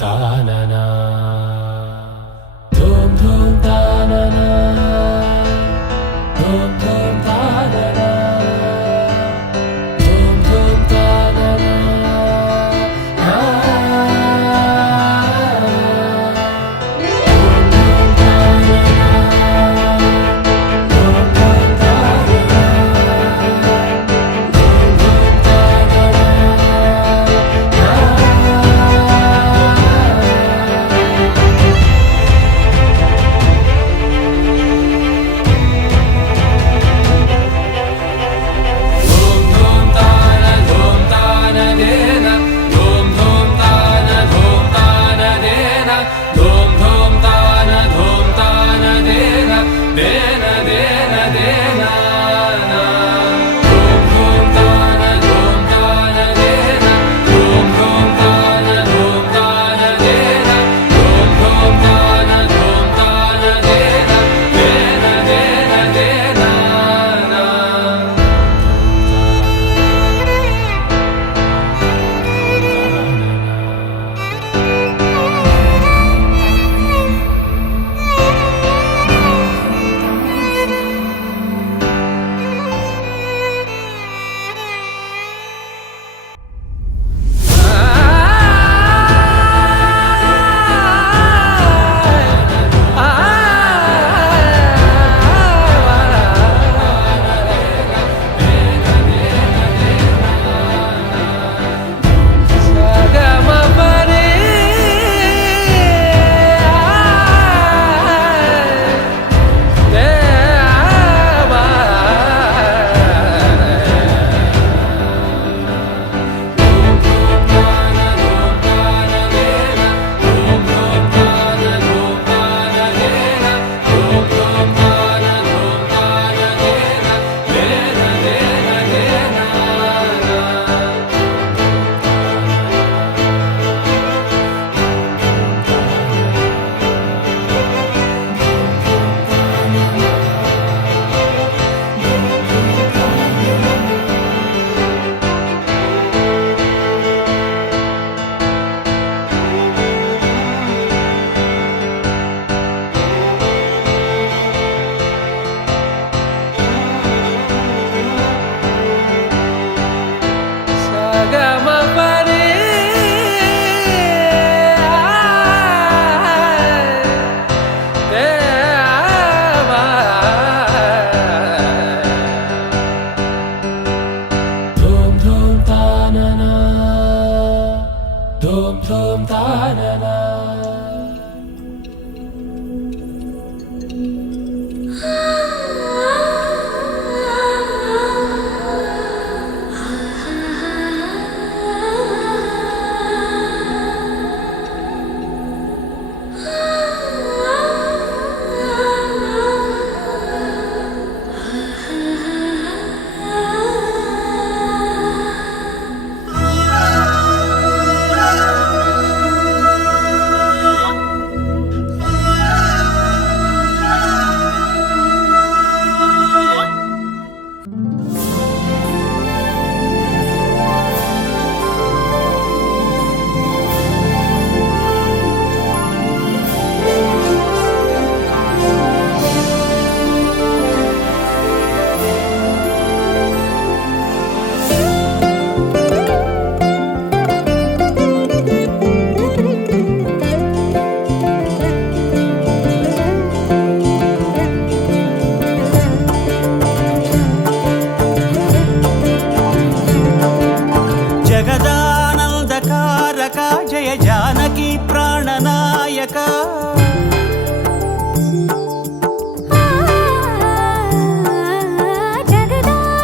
తాననా ధూమ్ ధూమ్ తాననా ధూమ్ ధూమ్ తాననా ధూమ్ ధూమ్ తాననా Dhum dhum ta-na-na. జయ జానకి ప్రాణనాయక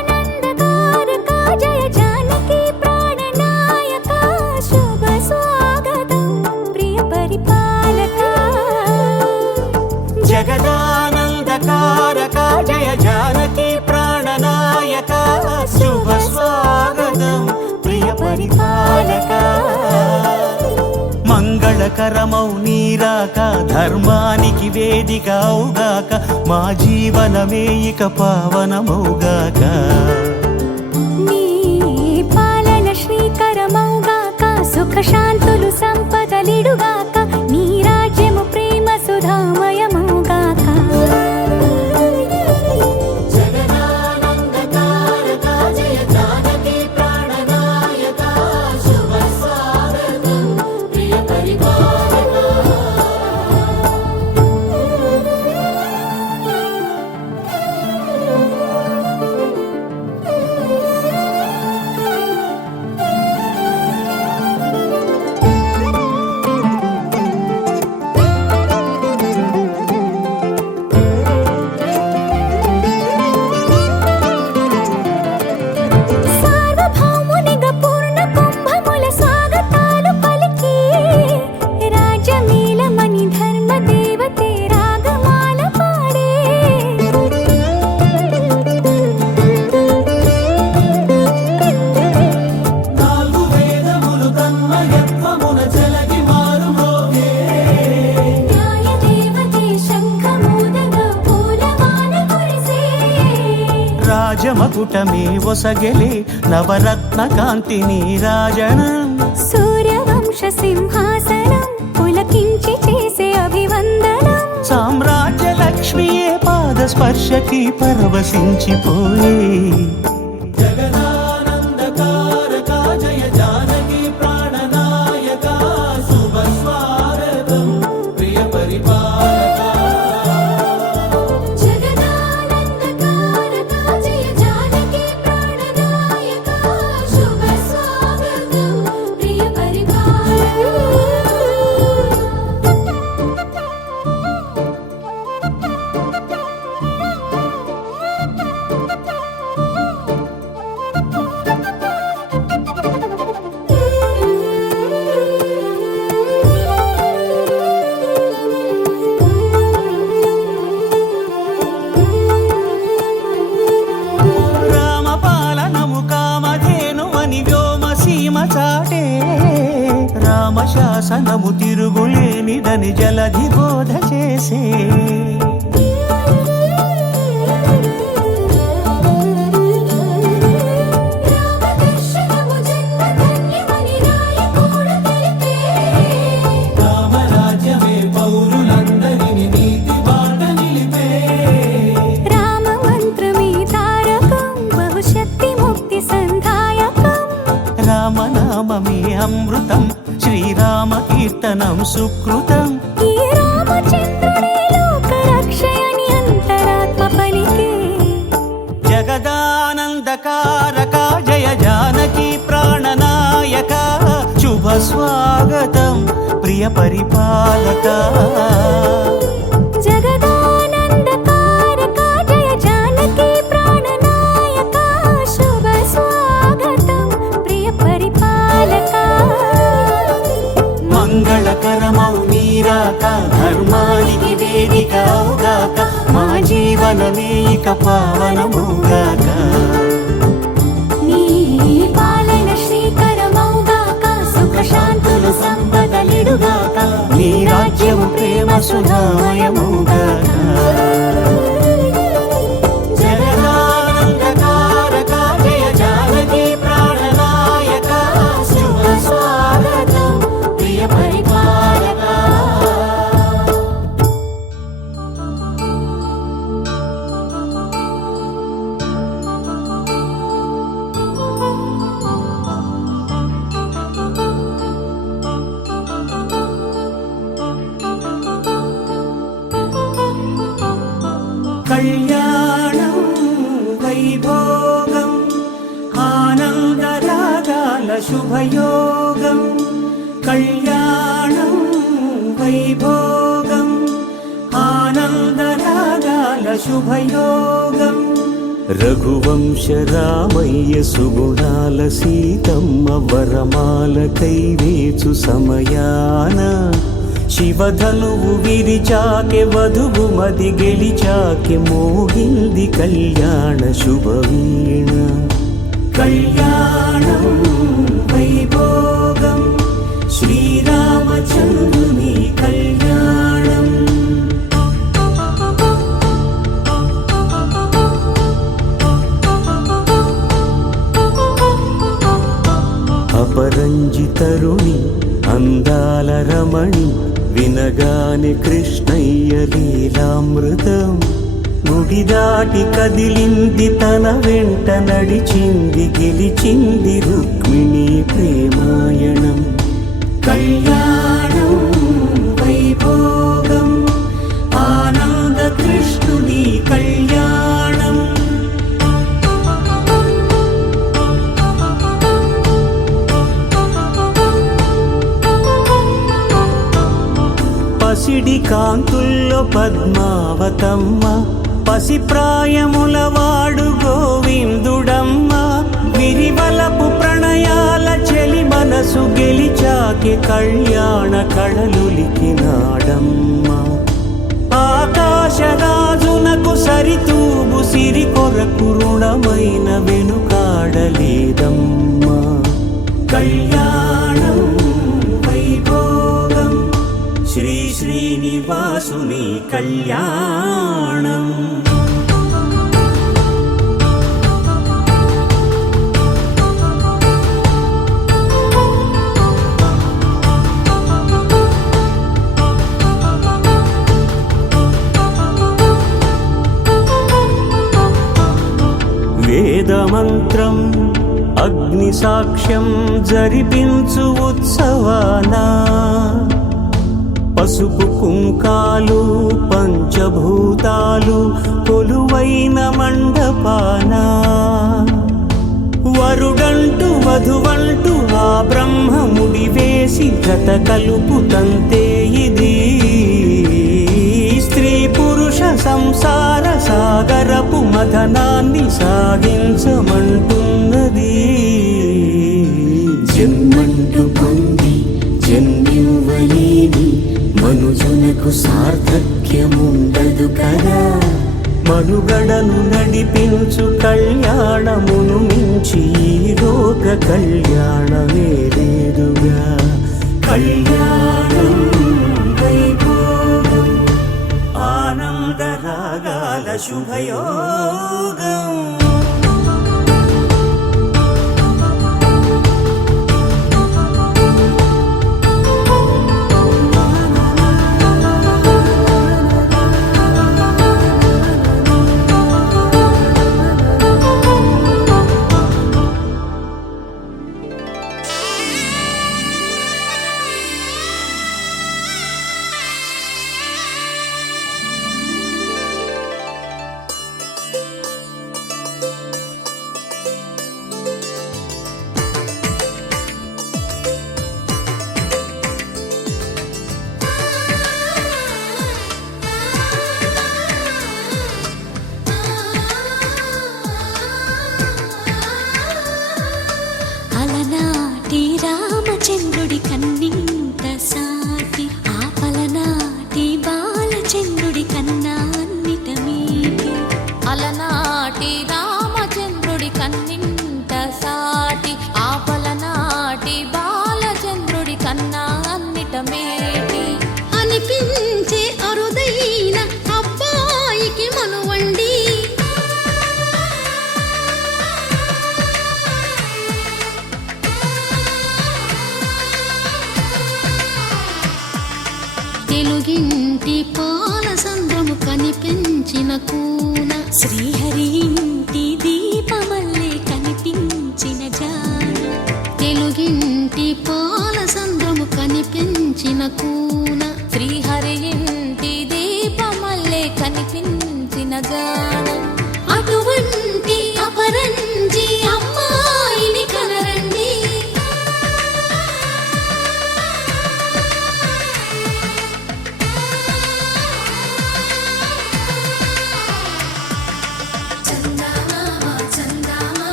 జగదానందకారక జయ జానకి ప్రాణనాయక శుభ స్వాగతం ప్రియ పరిపాలక జగదానందకారక జయ జానకి ప్రాణనాయక శుభ స్వాగతం ప్రియ పరిపాలక మంగళకరమౌ నీరాక ధర్మానికి వేదిక అవుగాక మా జీవనమే ఇక పావనమౌగాక నీ పాలన శ్రీకరమౌగాక సుఖ శాంతులు సంపదల సంపదలిడుగాక నీ రాజ్యము ప్రేమ సుధామయముగాక సార్వభౌమునిగా పూర్ణ కుంభముల స్వాగతాలు పలికి రాజమేళమణి ధర్మ దేవతే రాగమాల పాడే నాలుగు వేదములు తన్మయత్వమున చెలగి మారుమోగే న్యాయ దేవతే శంఖమూదగా పూలమాల కురిసే రాజమకుటమే ఒసగెలే నవరత్న కాంతి నీరాజనం సూర్యవంశ సింహాసనం పులకించి చేసే అభివందనం సామ్రాజ్య లక్ష్మియే పాద స్పర్శకి పరవశించిపోయే జగదానందకారక జయ జానకి ప్రాణనాయక శుభ స్వాగతం ప్రియ పరిపాలక జగదానందకారక జయ జానకి ప్రాణనాయక శుభ స్వాగతం ప్రియ పరిపాలక రామపాలనము కామధేనువని వ్యోమ సీమ చాటే రామశాసనము తిరుగులేనిదని జలధి బోధ చేసే రామదర్శనము జన్మధన్యమని రాయకూడ తెలిపే రామరాజ్యమే పౌరులందరిని నీతి బాట నిలిపే రామమంత్రమే తారకం బహుశక్తి ముక్తి సంధాయకం రామనామమే అమృతం శ్రీరామ కీర్తనం సుకృతం ఈ రామచంద్రుడే లోక రక్షయని అంతరాత్మ పలికే జగదానందకారక జయ జానకి ప్రాణనాయక శుభ స్వాగతం ప్రియ పరిపాలక జగదానందకారక జయ జానకి ప్రాణనాయక శుభ స్వాగతం ప్రియ పరిపాలక మంగళకరమౌ నీరాక ధర్మానికి వేదిక అవుగాక మా జీవనమే ఇక పావనముగాక నీ పాలన శ్రీకరమౌగాక సుఖ శాంతులు సంపదలిడుగాక నీ రాజ్యము ప్రేమ సుధామయముగాక జగదానందకారక జయ జానకి ప్రాణనాయక శుభ స్వాగతం ప్రియ పరిపాలక కళ్యాణం వైభోగం ఆనందరాగాల శుభయోగం కళ్యాణం వైభోగం ఆనందరాగాల శుభయోగం రఘువంశ రామయ్య సుగుణాల సీతమ్మ వరమాల కైవేచు సమయాన శివధనువు విరిచాకె వధువు మది గెలిచాకె మోగింది కళ్యాణ శుభవీణ కళ్యాణం వైభోగం శ్రీరామచంద్రుని కళ్యాణం అపరంజి తరుణి అందాల రమణి వినగానే కృష్ణయ్య లీలామృతం గుడి దాటి కదిలింది తన వెంట నడిచింది గెలిచింది రుక్మిణి ప్రేమాయణం కళ్యాణం వైభోగం ఆనంద కృష్ణుని కళ్యాణం పసిడి కాంతుల్లో పద్మావతమ్మ పసిప్రాయముల వాడు గోవిందుడమ్మ విరివలపు ప్రణయాల చెలి మనసు గెలిచాకి కళ్యాణ కళలులికినాడమ్మ ఆకాశరాజునకు సరితూగు సిరి కొరకు రుణమైన వెనుకాడలేదమ్మా కళ్యాణం వైభోగం శ్రీ శ్రీనివాసుని కళ్యాణం వేదమంత్రం అగ్ని సాక్ష్యం జరిపించు ఉత్సవానా పసుపు కుంకాలు పంచభూతాలు కొలువైన మండపాన వరుడంటూ వధువంటూ ఆ బ్రహ్మముడి వేసి జత కలుపుతంతే ఇది స్త్రీ పురుష సంసార సాగరపు మథనాన్ని సాగించమంటున్నది జన్మంటూ పొంది జన్మివ్వలేని మనుజునకు సార్థక్యముండదు కదా మనుగడను నడిపించు కళ్యాణమును మించి ఈ లోక కళ్యాణమే లేదుగా కళ్యాణం వైభోగం ఆనందరాగాల శుభయోగం అలనాటి రామచంద్రుడి కన్నింత సాటి ఆపలనాటి బాలచంద్రుడి కన్నా అన్నిట మీటి అలనాటి రామచంద్రుడి కన్నింత సాటి ఆపలనాటి బాలచంద్రుడి కన్నా అన్నిట మేటి అనిపించే అరుదైన అబ్బాయికి మనువండి తెలుగింటి పాలసంద్రము కనిపించిన కూన శ్రీహరి ఇంటి దీపమల్లే కనిపించిన జాన తెలుగింటి పాలసంద్రము కనిపించిన కూన శ్రీహరి ఇంటి దీపమల్లే కనిపించిన జాన అటువంటి అపరంజి అమ్మాయిని కనరండి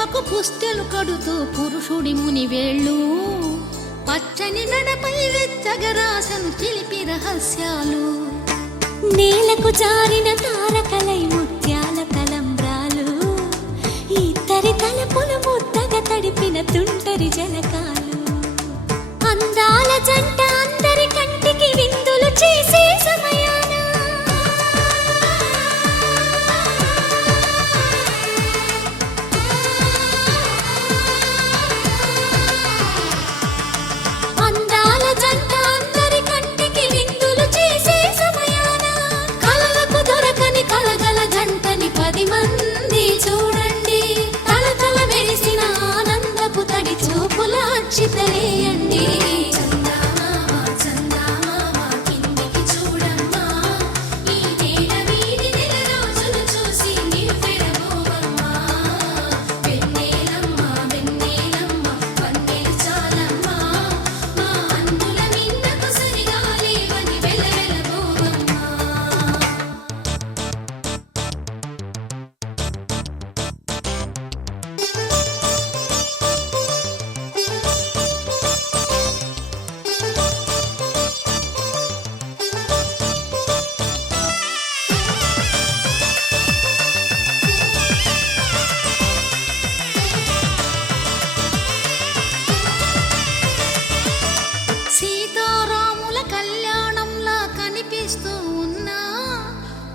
బొమ్మకు పుస్తెలు కడుతూ పురుషుడి ముని వేళ్ళు పచ్చని నడపై వెచ్చగరాసను చిలిపి రహస్యాలు నేలకు జారిన తారకలై ముత్యాల తలంబ్రాలు ఇద్దరి తలపులు ముద్దగా తడిపిన తుంటరి జలకాలు అందాల జంట అందరి కంటికి విందులు చేసే సమయాన అందాల జంట అందరి కంటికి విందులు చేసే సమయాన కలలకు దొరకని కలగల జంటని 10 మంది చూడండి తలతల మెరిసిన ఆనందపు తడి చూపుల అక్షితలేయండి సీతారాముల కళ్యాణంలా కనిపిస్తూ ఉన్నా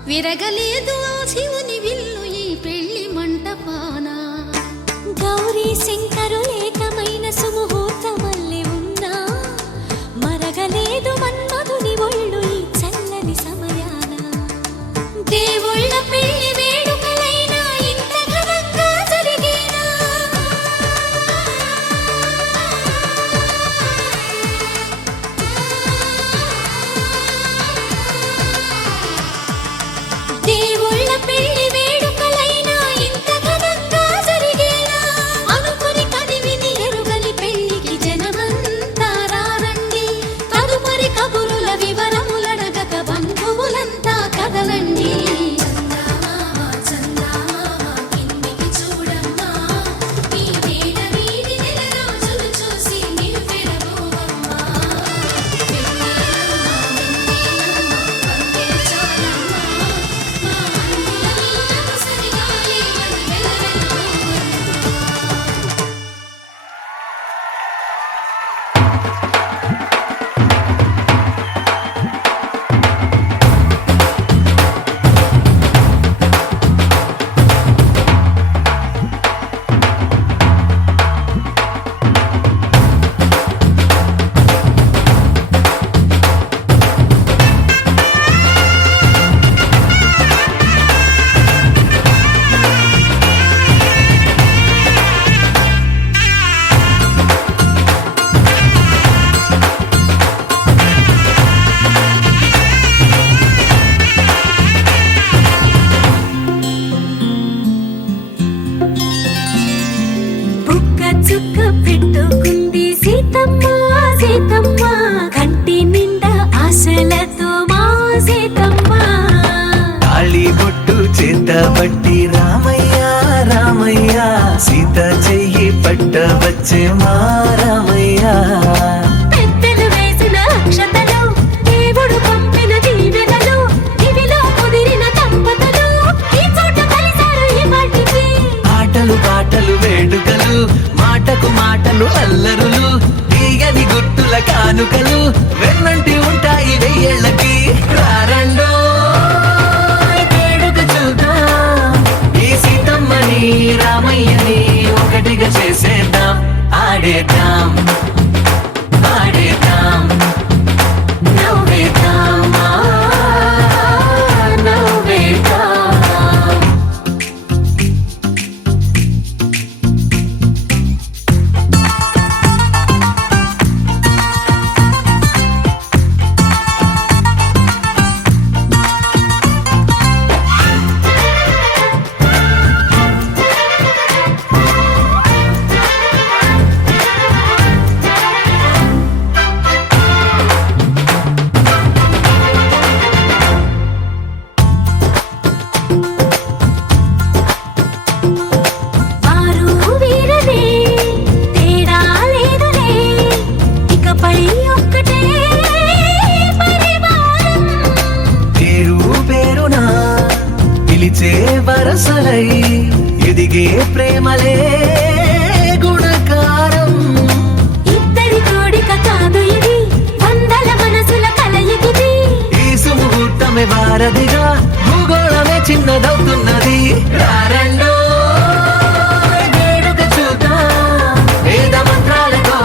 విరగలేదు ఆ శివుని విల్లు ఈ పెళ్లి మంటపాన గౌరీ శంకరులేకమైన సుముహూర్తమల్లె ఉన్నా మరగలేదు మన్మధుని ఒళ్ళు ఈ చల్లని సమయాన దేవుళ్ళ పెళ్లి వేడుకలైనా ఇంత ఘనంగా జరిగేనా దేవుళ్ళ పెళ్లి వేడుకలైనా ఇంత ఘనంగా జరిగేనా అనుకుని కదివిని ఎరుగని పెళ్లికి జనమంతా రారండి తదుపరి కబురుల వివరములడగక బంధువులంతా కదలండి బుక్క చుక్క పెట్టుకుంది సీతమ్మ సీతమ్మ కంటి నిండా ఆశలతో మా సీతమ్మ తాళి బొట్టు చేతబట్టి రామయ్య రామయ్య సీత చెయ్యి పట్ట వచ్చే మా రామయ్య పెద్దలు వేసిన అక్షతలు దేవుడు పంపిన దీవెనలు ఇవిలో కుదిరిన దంపతులు ఈ చోట కలిసారు ఈ వాటికి ఆటలు పాటలు వేడుకలు మాటకు మాటలు అల్లరులు తీయని గుర్తుల కానుకలు వెన్నంటి ఉంటాయి వెయ్యేళ్ళకి రారండో వేడుక చూద్దాం ఈ సీతమ్మని రామయ్యని ఒకటిగా చేసేద్దాం ఆడేద్దాం ఆడేద్దాం నవ్వేద్దాం నవ్వేద్దాం వరసలై ఎదిగే ప్రేమలే గుణకారం. ఇద్దరి కోడిక కాదు ఇది, వందల మనసుల కలయికిది. ఈ సుముహూర్తమే వారధిగా, భూగోళమే చిన్నదవుతున్నది. రారండో వేడుక చూద్దాం, వేద మంత్రాలతో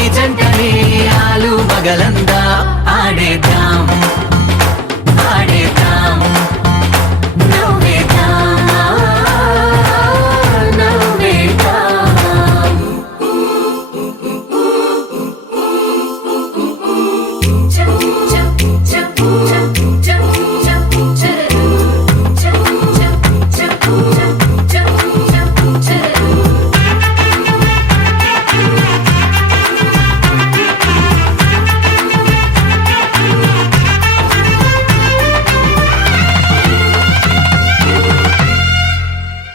ఈ జంటని ఆలు మగలందా ఆడేద్దాం ఆడేద్దాం నవ్వేద్దాం నవ్వేద్దాం.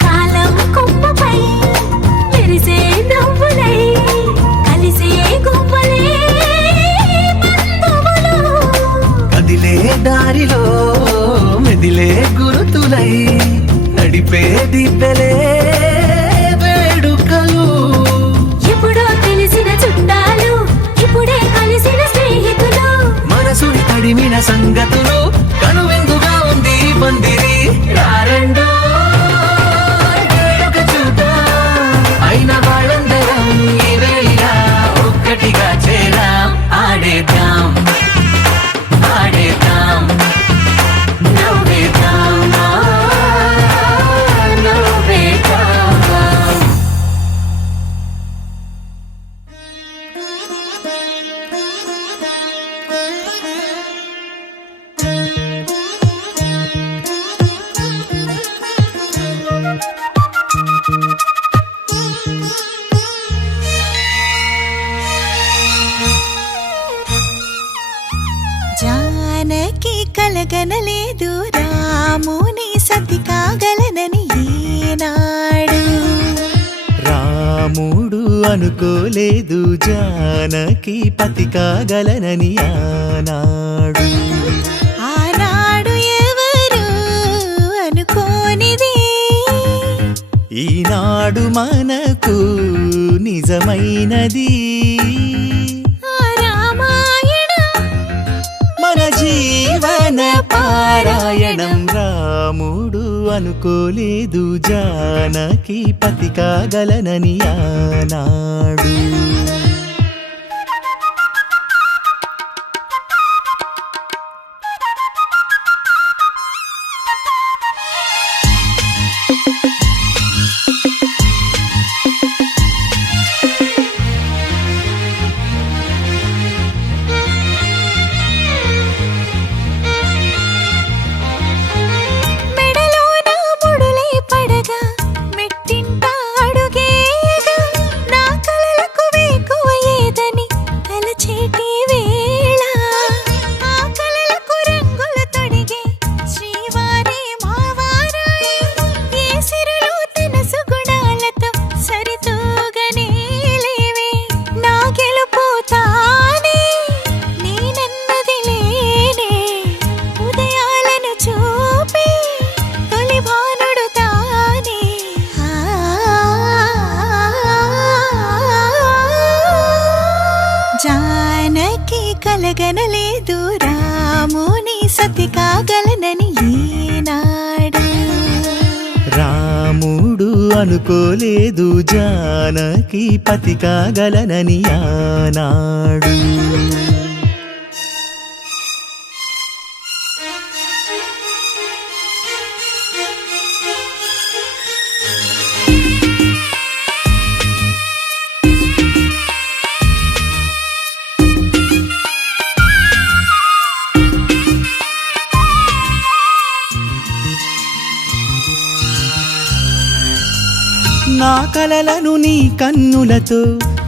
కాలం కొమ్మపై మెరిసే నవ్వులై కలిసే గువ్వలే బంధువులు. కదిలే దారిలో మెదిలే గురుతులై నడిపే దిబ్బెలే వేడుకలు. ఎప్పుడో తెలిసిన చుట్టాలు, ఇప్పుడే కలిసిన స్నేహితులు. మనసుని తడిమిన సంగతులు, కనువిందుగా ఉంది ఈ పందిరి. రారండో వేడుక చూద్దాం, అయిన వాళ్ళందరం ఈ వేళ ఒక్కటిగా చేరాం. ఆడేద్దాం ఆడేద్దాం నవ్వేద్దాం నవ్వేద్దాం. జానకి కలగనలేదు రాముని సతి కాగలనని ఈనాడు. రాముడు అనుకోలేదు జానకి పతి కాగలనని ఆనాడు. ఆనాడు ఎవరు అనుకోనిది ఈనాడు మనకు నిజమైనది. ఆ రామాయణం మన జీవన పారాయణం. రాముడు అనుకోలేదు జానకి పతి కాగలనని ఆనాడు. మెడలోన ముడులై పడగా మెట్టింట అడుగేయగా నా కలలకు వేకువ ఏదని తలచేటి వేళ. ఆ కలలకు రంగుల తొడిగే శ్రీవారి మావారాయే. ఏ సిరులు తన సుగుణాలతో సరితూగనే లేవే. నా గెలుపు తానే నేనన్నది లేనే. ఉదయాలను చూపే తొలి భానుడు తానే. జానకి కలగనలేదు రాముని సతి కాగలనని ఈనాడు. రాముడు అనుకోలేదు జానకి పతి కాగలనని ఆనాడు. నా కలలను నీ కన్నులతో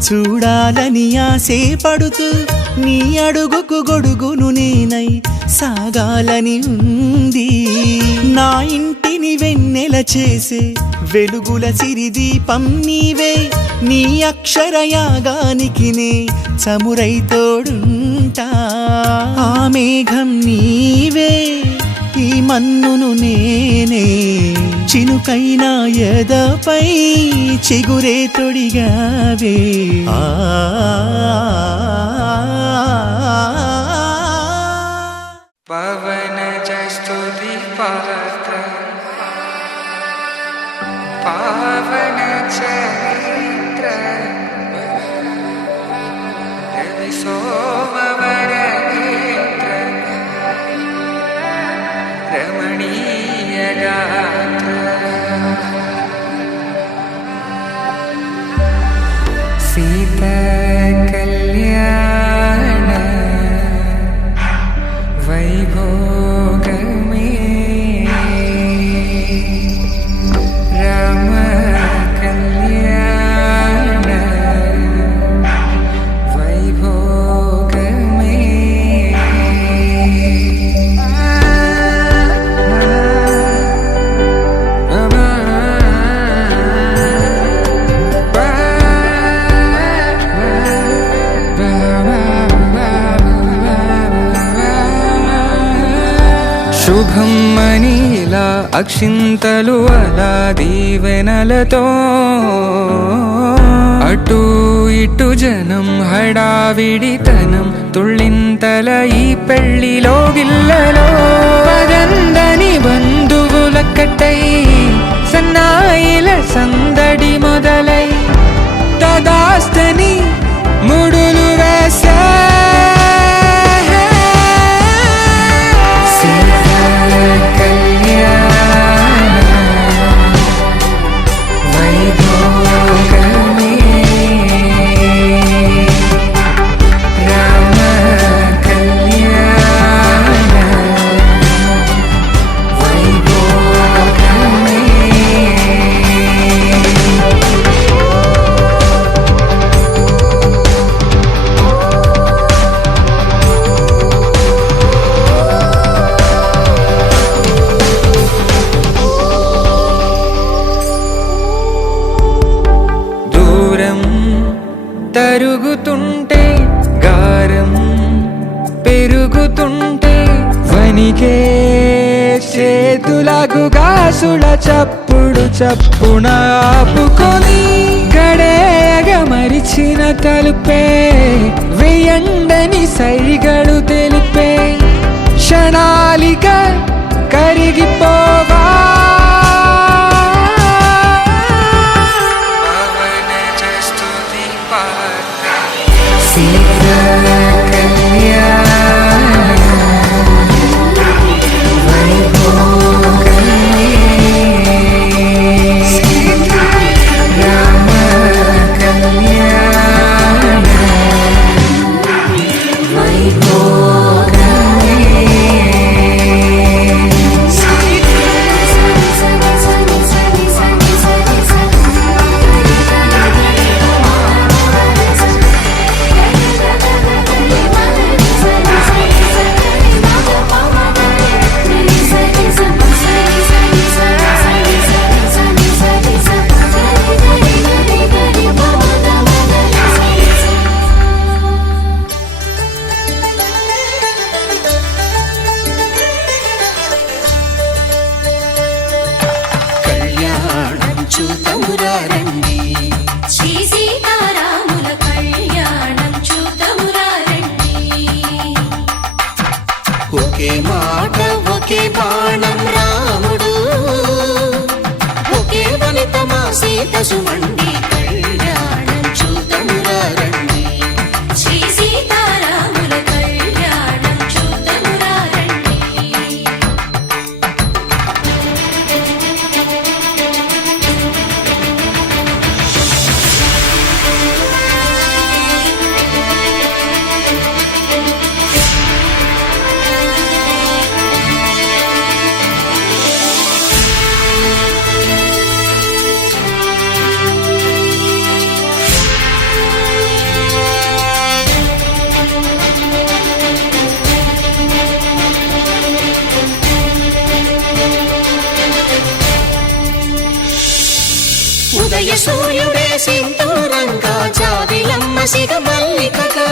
చూడాలని ఆశే పడుతూ నీ అడుగుకు గొడుగును నేనై సాగాలని ఉంది. నా ఇంటిని వెన్నెల చేసే వెలుగుల సిరిదీపం నీవే. నీ అక్షరయాగానికి నే చమురై తోడుంటా. ఆ మేఘం నీవే, ఈ మన్నును నేనే. చినుకైనా ఎదపై చిగురే తొడిగావే పవన జస్తుతి పాత్ర పావన చరిత్ర రవి సోమవర నేత్ర రమణీయ గాత్ర సీత కళ్యాణ వైభోగమే రామ కళ్యాణ వైభోగమే శుభం మనీలా అక్షింతలు అలా దీవెనలతో అటు ఇటు జనం హడావిడితనం తుళ్ళింతల ఈ పెళ్లిలో గిల్లలో పదందని బంధువుల కట్టై సన్నాయిల సందడి మొదలై తదాస్తని ముడులు వేసా తరుగుతుంటే గారం పెరుగుతుంటే వనికే చేతులకు గాసుల చప్పుడు చప్పున ఆపుకొని గడేయగ మరిచిన తలుపే వెయ్యండని సైగడు తెలిపే క్షణాలిక కరిగిపోవా ఒకే మాట ఒకే బాణం రాముడు ఒకే వనిత మా సీత సుమండి కళ్యాణం చూతమురా రండి శ్రీ సీతారాముల కళ్యాణం చూతమురా రండి ఉదయ సూర్యుడే సింధూరంగా జాబిలమ్మ సిగ మల్లికగా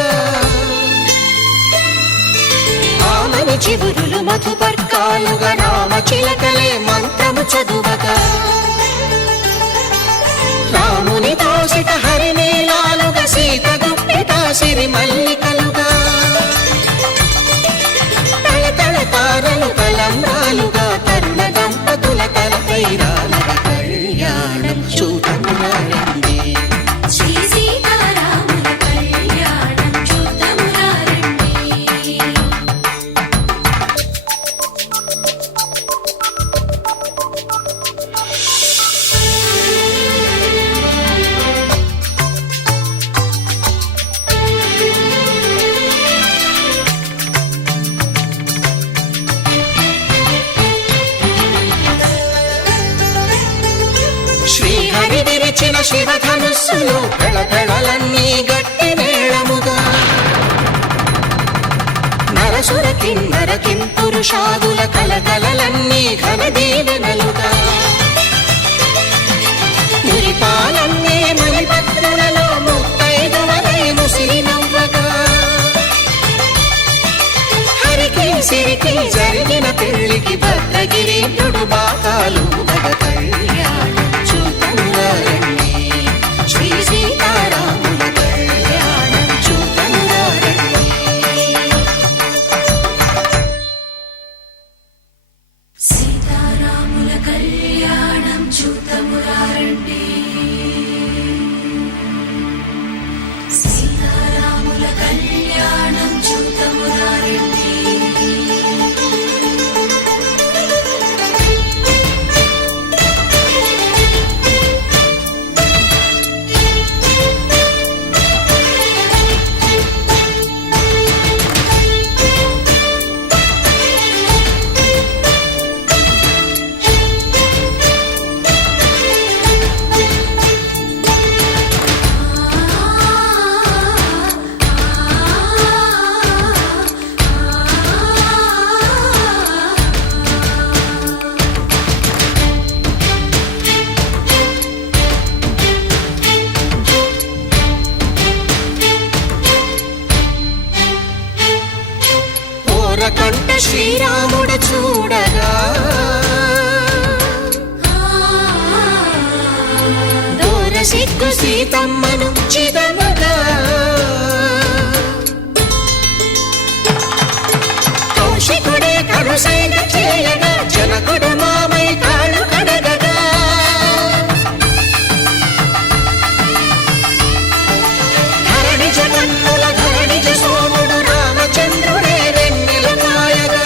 ఆమని చివురులు మధుపర్కాలుగా రామ చిలకలే మంత్రము చదువగా సిరి మల్లికలుగా తళతళ తారలు తలంబ్రాలుగా తరుణ దంపతుల తలపై రాలగా కళ్యాణం చూడమురండి శ్రీ సీతారాముల కళ్యాణం చూద్దామురా రండి. శ్రీహరి విరిచిన శివధనుస్సులు పెళపెళలన్నీ గట్టి మేళముగా నరసుర కిన్నర కింపురుషాదుల కలకలలన్నీ ఘన దీవెనలుగా మురిపాలన్నీ మణిపత్రులలో ముత్తైదువలై ముసిరి నవ్వగా హరికి సిరికి జరిగిన పెళ్లికి భద్రగిరీంద్రుడు బాకాలు కళ్యాణం చూడమురండి శ్రీ సీతారాముల కళ్యాణం చూడమురండి సీతారాముల కళ్యాణం చూద్దామురా రండి. సీతారాముల కళ్యాణం చూద్దామురా రండి. ఓరకంట శ్రీరాముడు చూడగా దూర సిగ్గు సీతమ్మను చిదమగా కౌశికుడే కరుసైన చేయగా జనకుడు మామై కాళ్ళు కడగగా ధరణి జగన్నుల ధరణిజ సోముడు రామచంద్రుడే వెన్నెల కాయగా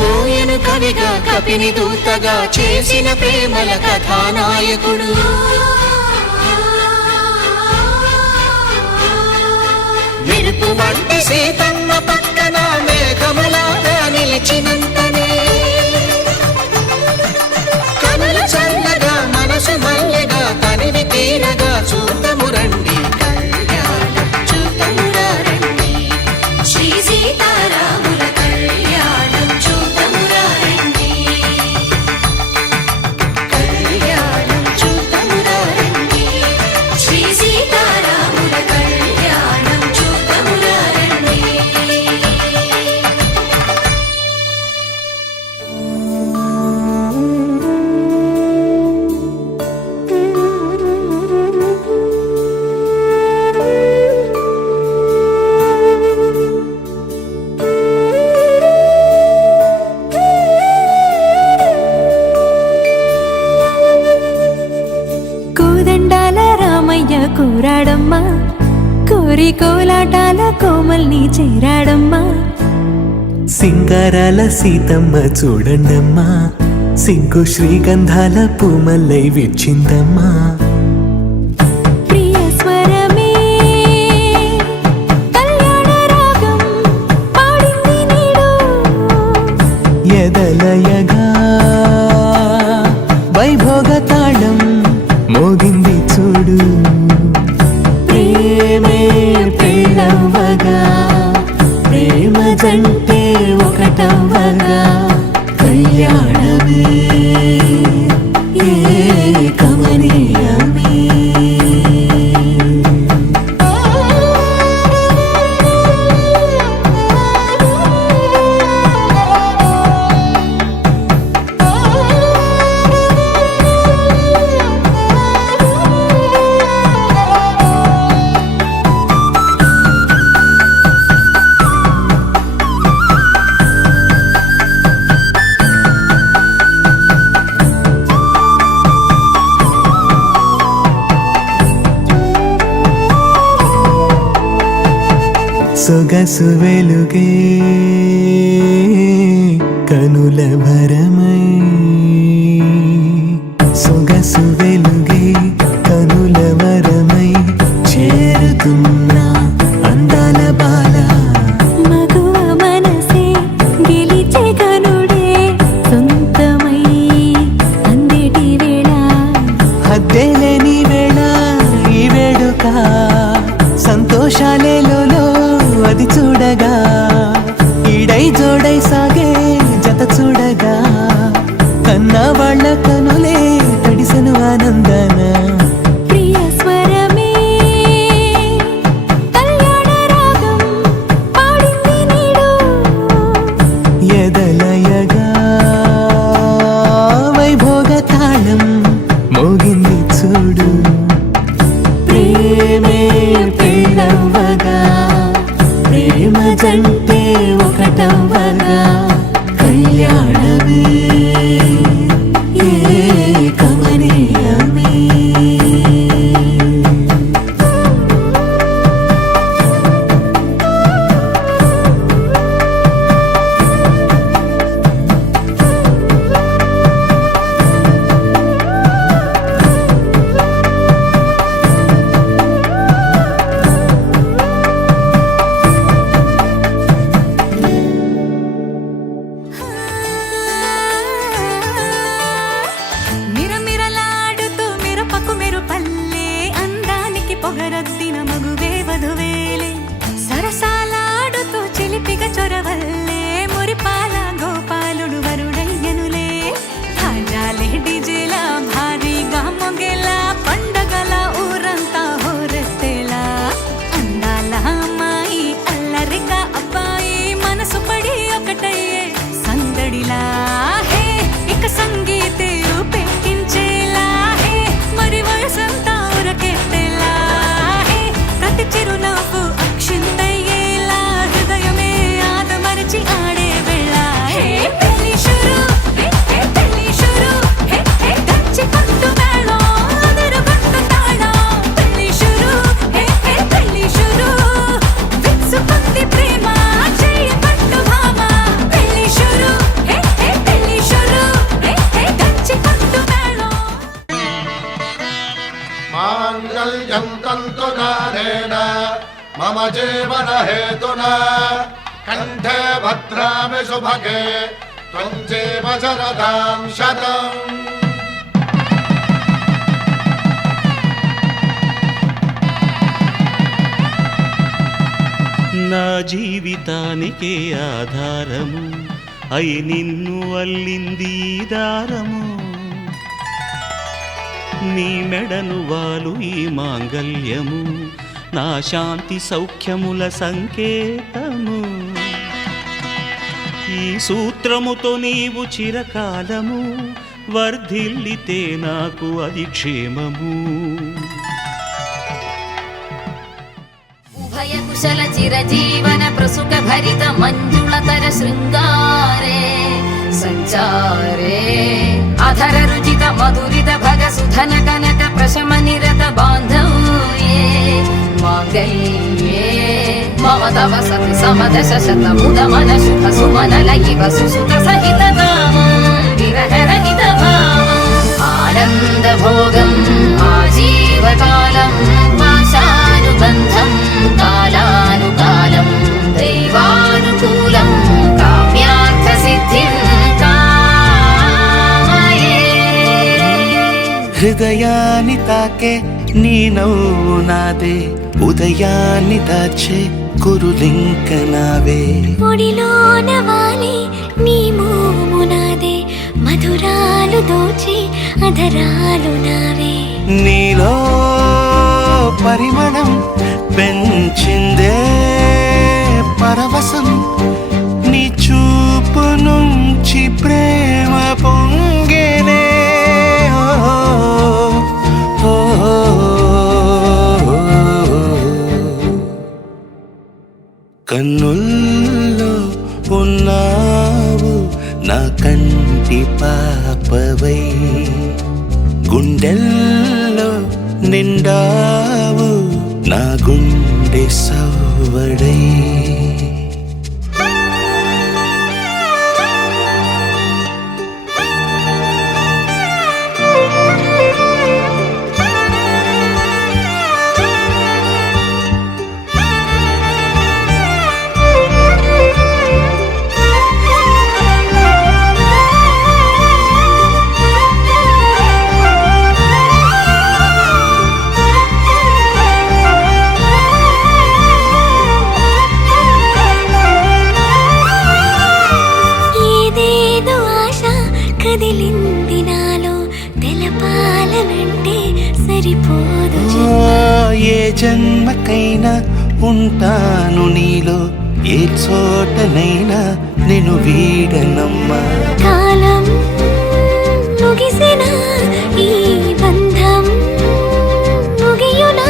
బోయను కవిగా కపిని దూతగా చేసిన ప్రేమల కథానాయకుడు మెరుపు వంటి సీతమ్మ పక్కన మేఘములాగా నిలిచినంతనే కనులు చల్లగా మనసు మల్లెగా తనివి తీరగా చూడమురండి కళ్యాణం చూడమురా రండి శ్రీ సీతారాముల కళ్యాణం చూద్దామురా రండి. కళ్యాణం చూడమురా రండి శ్రీ సీతారాముల కళ్యాణం చూద్దామురా రండి. కోదండాల రామయ్య కూరాడమ్మా కోరి కోలాటాల కోమల్ని చేరాడమ్మా సింగారాల సీతమ్మ చూడండమ్మా సిగ్గు శ్రీగంధాల పూమల్లై విచ్చిందమ్మా ప్రియ స్వరమే కళ్యాణ రాగం పాడింది నీడు ఎదలయగా వైభోగ తాళం మోగింది చూడు ప్రేమే పెళ్ళవ్వగా ప్రేమ జంటే ఒకటవ్వగా కళ్యాణమే ఏ కమనీయమే సొగసు వెలుగే కనుల భరమై సొగసు వెలుగే కనుల వరమై చేరుతున్నా అందాల బాల మగువ మనసే గెలిచే కనుడే సొంతమై అందేటి వేళ హద్దేలేని వేళ ఈ వేడుక సంతోషాలేలో అది చూడగా ఈడై జోడై సాగే జత చూడగా కన్నా వాళ్ళ కనులే తడిసెను ఆనందన ప్రియ స్వరమే కళ్యాణ రాగం పాడింది నీడు ఎదలయగా వైభోగ తాళం మోగింది చూడు ప్రేమే పెళ్ళవ్వగా ప్రేమ జంటే ఒకటవ్వగా కళ్యాణమే ఏ కమనీయమే మిరమిరలాడుతూ మిరపకు మెరుపల్లే అందానికి పొగరొద్దిన మగువే వధువేలే సరసాలాడుతూ చిలిపిగా చొరవల్లే మురిపాల గోపాలుడు వరుడయ్యనులే ధాజాలే డిజేలా భారీగా మొగేలా పండగల ఊరంతా హోరెత్తేలా అందాల అమ్మాయి అల్లరిగా అబ్బాయి మనసు పడి ఒకటయ్యే సందడిలా హే ఇక సంగీతే ఊపెక్కించేలా హే మరి వయసంతా ఉరకెత్తేలా హే ప్రతి చిరునవ్వు అక్షింతయ్యేలా హృదయమే ఆదమరచి ఆడే వేళ హే పెళ్లి షురు హే పెళ్లి షురు హే గచ్చి పట్టు మేళం అదరు పట్టు తాళం పెళ్లి షురు హే పెళ్లి షురు విచ్చుకుంది ప్రేమ చెయ్యి పట్టు భామ పెళ్లి షురు హే పెళ్లి షురు హే గచ్చి పట్టు మేళం మాంగళ్యం తంతునానేన మమ జీవన హేతున కంఠే భద్రామి శుభగే త్వం జీవ శరదాం శతం నా జీవితానికే ఆధారము అయి నిన్ను అల్లింది ఈ దారము నీ మెడను వాలు ఈ మాంగల్యము నా శాంతి సౌఖ్యముల సంకేతము ఈ సూత్రముతో నీవు చిరకాలము వర్ధిల్లితే నాకు అది క్షేమము ఉభయ కుశల చిరజీవన ప్రసుక భరిత మంజుళతర శృంగారే సంచారే అధర రుచిత మధురిత భగ సుధన కనక ప్రశమ నిరత బాంధవ్యే మాంగళ్యే మమ తవ సతి సమదశ శత ముద మన శుభ సుమన లయివ సుసుత సహిత కామం విరహ రహిత భావం ఆనంద భోగం ఆజీవకాలం పాశానుబంధం కాలానుకాలం దైవానుకూలం కామ్యార్థ సిద్ధిం కామయే హృదయాన్ని తాకే నీ నవ్వు నాదే ఉదయాన్ని దాచే కురులింక నావే ఒడిలోన వాలి నీ మోము నాదే మధురాలు దోచి అధరాలు నావే నీలో పరిమళం పెంచిందే పరవశం నీ చూపు నుంచి ప్రేమ పొంగేనే ఓ, ఓ, కన్నుల్లో ఉన్నావు నా కంటి పాపవై గుండెల్లో నిండావు నా గుండె సౌ సవ్వడై ఏదేదో ఆశ కదిలింది నాలో తెలపాలనంటే సరిపోదు ఏ జన్మకైనా ఉంటాను నీలో ఏ చోటనైనా నేను వీడనమ్మా కాలం ముగిసిన ఈ బంధం ముగియునా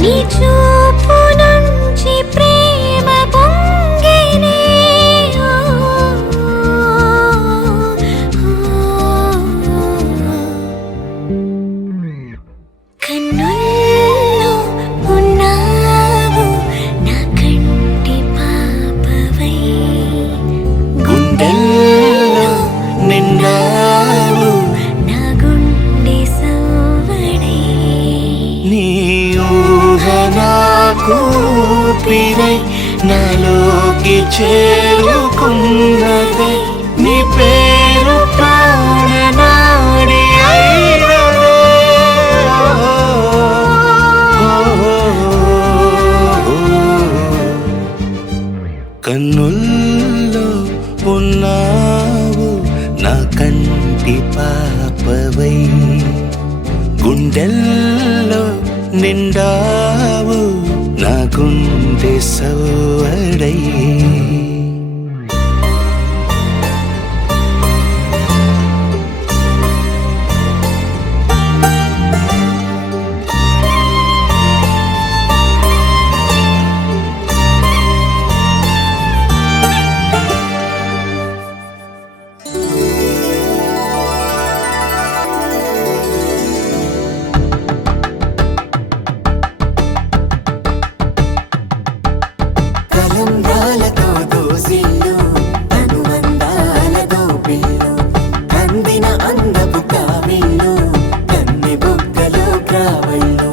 నీ చూపు నుంచి ప్రేమ పొంగేనే కన్నుల్లో ఉన్నావు నా కంటి పాపవై గుండెల్లో నిండావు నా గుండె సవ్వడై నీ ఊహ నాకు ఊపిరై నాలోకి చేరుకున్నదే నీ పేరు ప్రాణనాడి అయినదే కన్నుల్లో ఉన్నావు నా కంటి పాపవై గుండెల్లో నిండావు నా గుండె సవ్వడై కలంబ్రాలతో దోసిళ్ళు అనుబంధాలతో పిల్లు అందిన అందపు కావిళ్ళు కన్ని బుగ్గలు గ్రావళ్ళు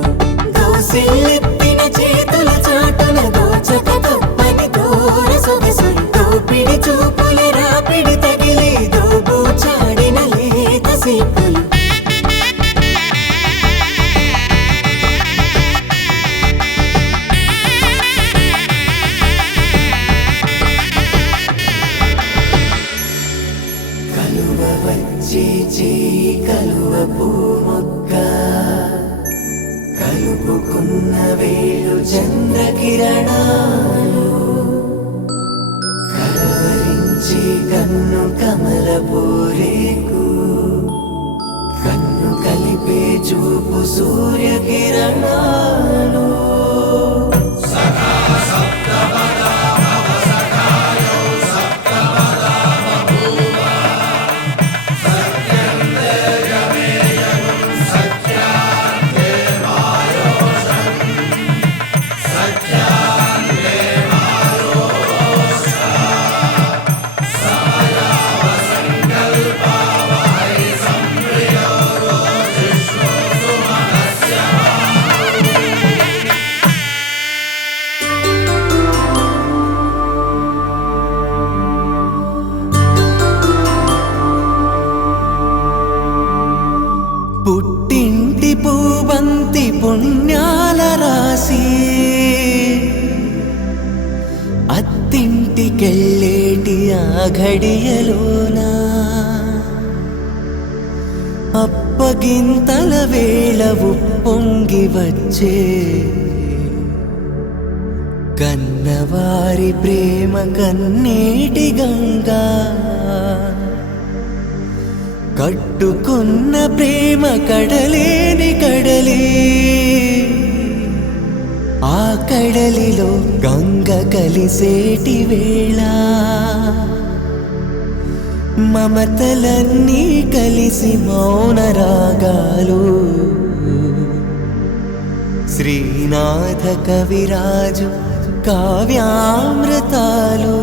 దోసిళ్ళెత్తిన చేతుల చాటున దోచక తప్పని దూర సొగసులు దోపిడి చూపుల రాపిడి తగిలి దోబూచాడిన లేత సీపులు కలువ వచ్చే చేయి కలువ పూమొక్క కలుపుకున్న వేలు చంద్రకిరణాలు కలవరించే కన్ను కమల పూరేకు కన్ను కలిపే చూపు సూర్యకిరణాలు పుట్టింటి పూబంతి పుణ్యాల రాసి అత్తింటికెళ్ళేటి ఆ ఘడియలోనా అప్పగింతల వేళ ఉప్పొంగి వచ్చే కన్నవారి ప్రేమ కన్నీటి గంగా కట్టుకున్న ప్రేమ కడలేని కడలి ఆ కడలిలో గంగ కలిసేటి వేళ మమతలన్నీ కలిసి మౌన రాగాలు శ్రీనాథ కవిరాజు కావ్యామృతాలు.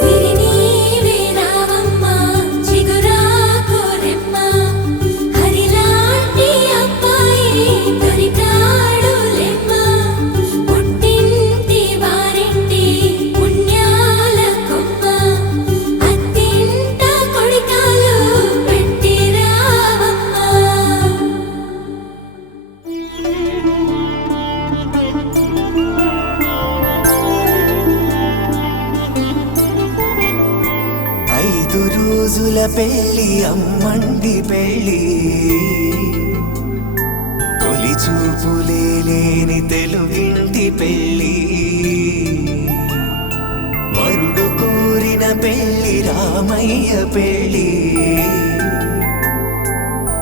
సిరినీవే రావమ్మ చిగురాకు రెమ్మ హరిలాంటి అబ్బాయి దొరికాడు లెమ్మ పుట్టింటి వారింటి పుణ్యాల కొమ్మ అత్తింట కొడికాలు పెట్టి రావమ్మ. 5 రోజుల పెళ్ళి అమ్మండి పెళ్ళి, తొలి చూపులే లేని తెలుగింటి పెళ్ళి, వరుడు కోరిన పెళ్ళి రామయ్య పెళ్ళి,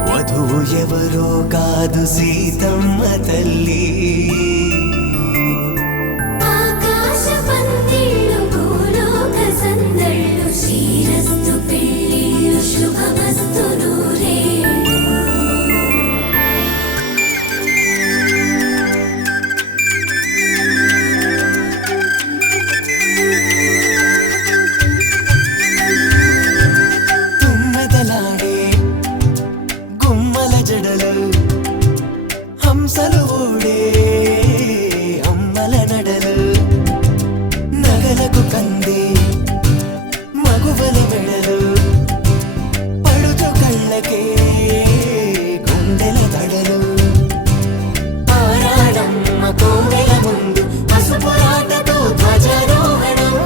వధువు ఎవరో కాదు సీతమ్మ తల్లి. ఆకాశ పందిళ్ళు భూలోక సందళ్ళు శ్రీరస్తు పెళ్ళిళ్ళు శుభమస్తు నూరేళ్ళు. తుమ్మెదలాడే గుమ్మల జడలు, హంసలు ఊడే అమ్మల నడలు, నగలకు కంది మగువల మెడలు, పడుచు కళ్ళకే గుండెల తడలు, ఆరాడమ్మ కోవెల ముందు పసుపురాటతో ధ్వజారోహణం,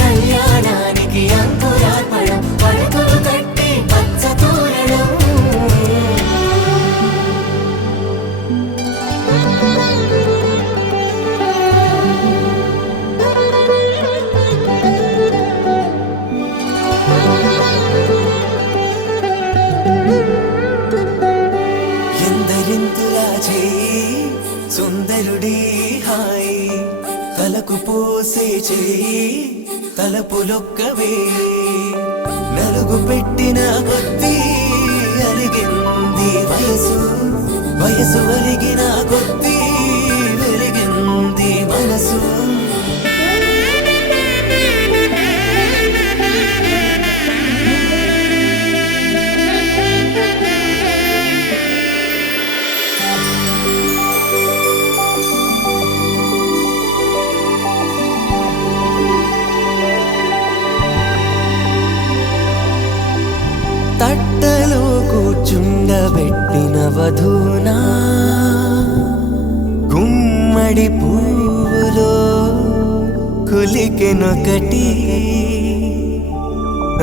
కళ్యాణానికి అంకురార్పణం, పడకలు కట్టి పచ్చ తోరణం. ఎందరింతులా చేయి సుందరుడి హాయి, తలకు పోసే చేయి తలపులొక్కవే, నలుగు పెట్టిన కొద్దీ అలిగింది వయసు, వయసు ఒలిగిన కొద్దీ వెలిగింది మనసు. తట్టలో కూర్చుండబెట్టిన వధూనా, గుమ్మడి పువ్వులో కులికెనొకటి,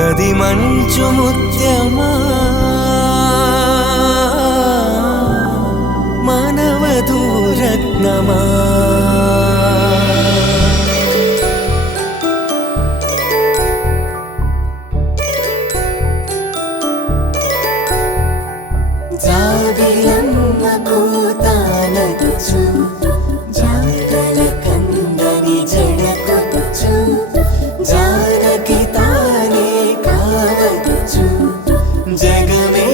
అది మంచు ముత్యమా మానవధూరత్నమా. జాబిలమ్మ కోతానదుచు జాగల కందని జడకొచ్చు, జానకి తానే కావదుచు జగమే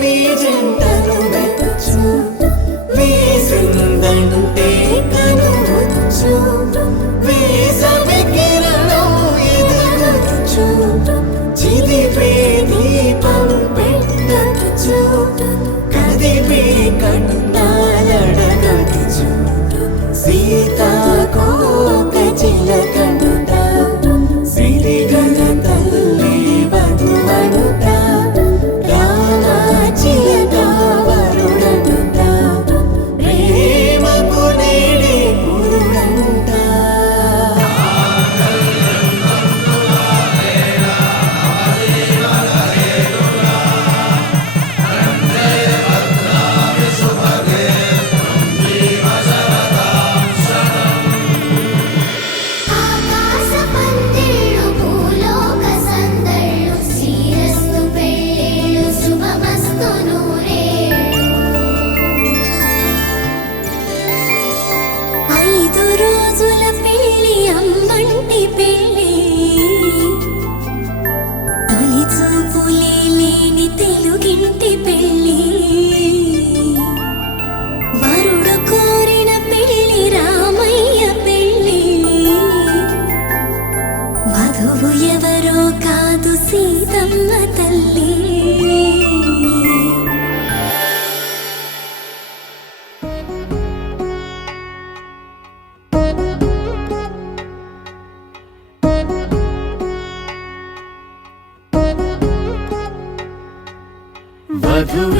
మీ జంటను వెతుచు వేసిందంటే కనువచ్చు వేసవి కిరణం ఎదుగుచు చిదిపే దీపం పెట్టచ్చు కదిపే కండ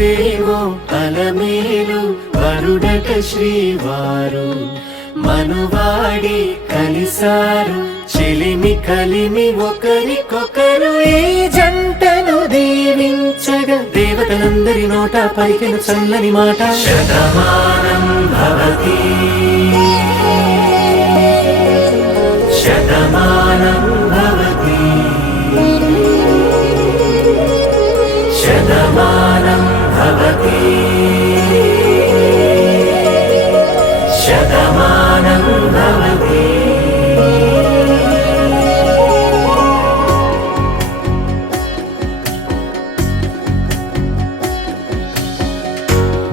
నువ్వేమో అలమేలు వరుడట శ్రీవారు మనువాడి కలిసారు చెలిమి కలిమి ఒకరికొకరు ఈ జంటను దీవించగా దేవతలందరి నోట పలికిన చల్లని మాట శతమానం భవతి శతమానం భవతి శతమానం భవతి శతమానం భవతి.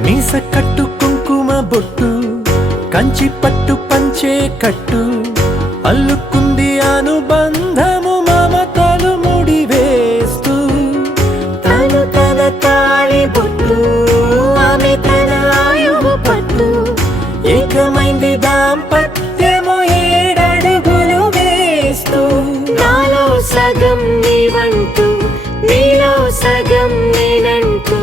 మీస కట్టు కుంకుమ బొట్టు కంచి పట్టు పంచే కట్టు అల్లుకుంది అనుబంధము మమతలు ముడి వేస్తూ తను తన తాళి బొట్టు ఆమె తన ఆయువు పట్టు ఏకమైంది దాంపత్యము 7 అడుగులు వేస్తూ నాలో సగం నీవంటూ నీలో సగం నేనంటూ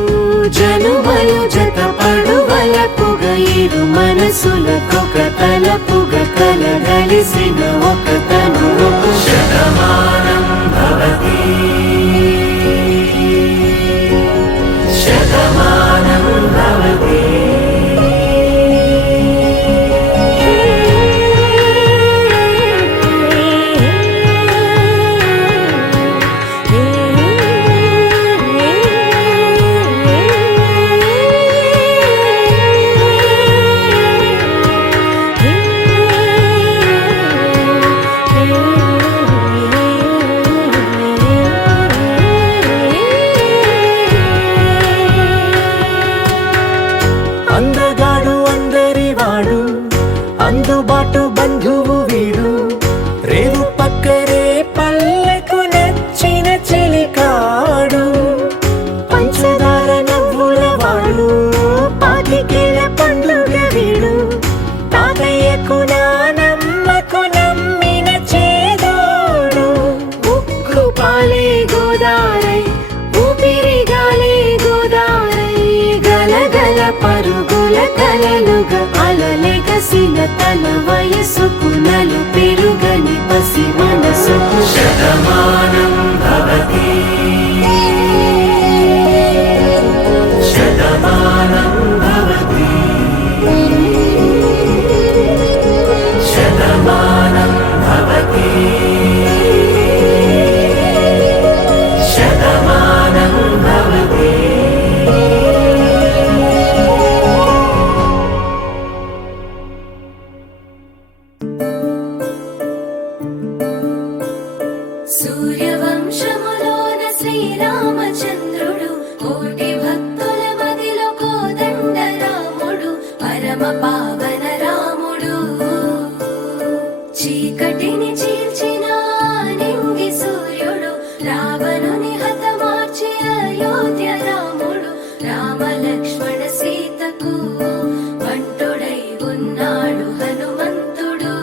జనుమలు జతపడువలపుగ ఇరు మనసులకొక తలపుగ కలగలిసిన ఒక తను శతమానం భవతి శతమానం భవతి. అందగాడు అందరివాడు అందుబాటు బంధువు వీడు రేవు పక్కరే పల్లెకు నచ్చిన చెలికాడు పంచదార నవ్వుల వాడు పాతికేల పండుగ వీడు తాతయ్యకు నానమ్మకు నమ్మిన చేదోడు ఉక్కు పాలే గోదారై ఊపిరి గాలే గోదారై గలగల పరుగుల కలలుగా అలలెగసిన తన వయసుకు నలు పెరుగని పసి మనసుకు శతమానం భవతి శతమానం భవతి శతమానం భవతి శతమానం భవతి. సూర్యవంశములోన శ్రీరామచంద్రుడు కోటి భక్తుల మదిలో కోదండ రాముడు పరమ పావన రాముడు చీకటిని చీల్చిన నింగి సూర్యుడు రావణుని హతమార్చి అయోధ్య రాముడు రామ లక్ష్మణ సీతకు వంటుడై ఉన్నాడు హనుమంతుడు.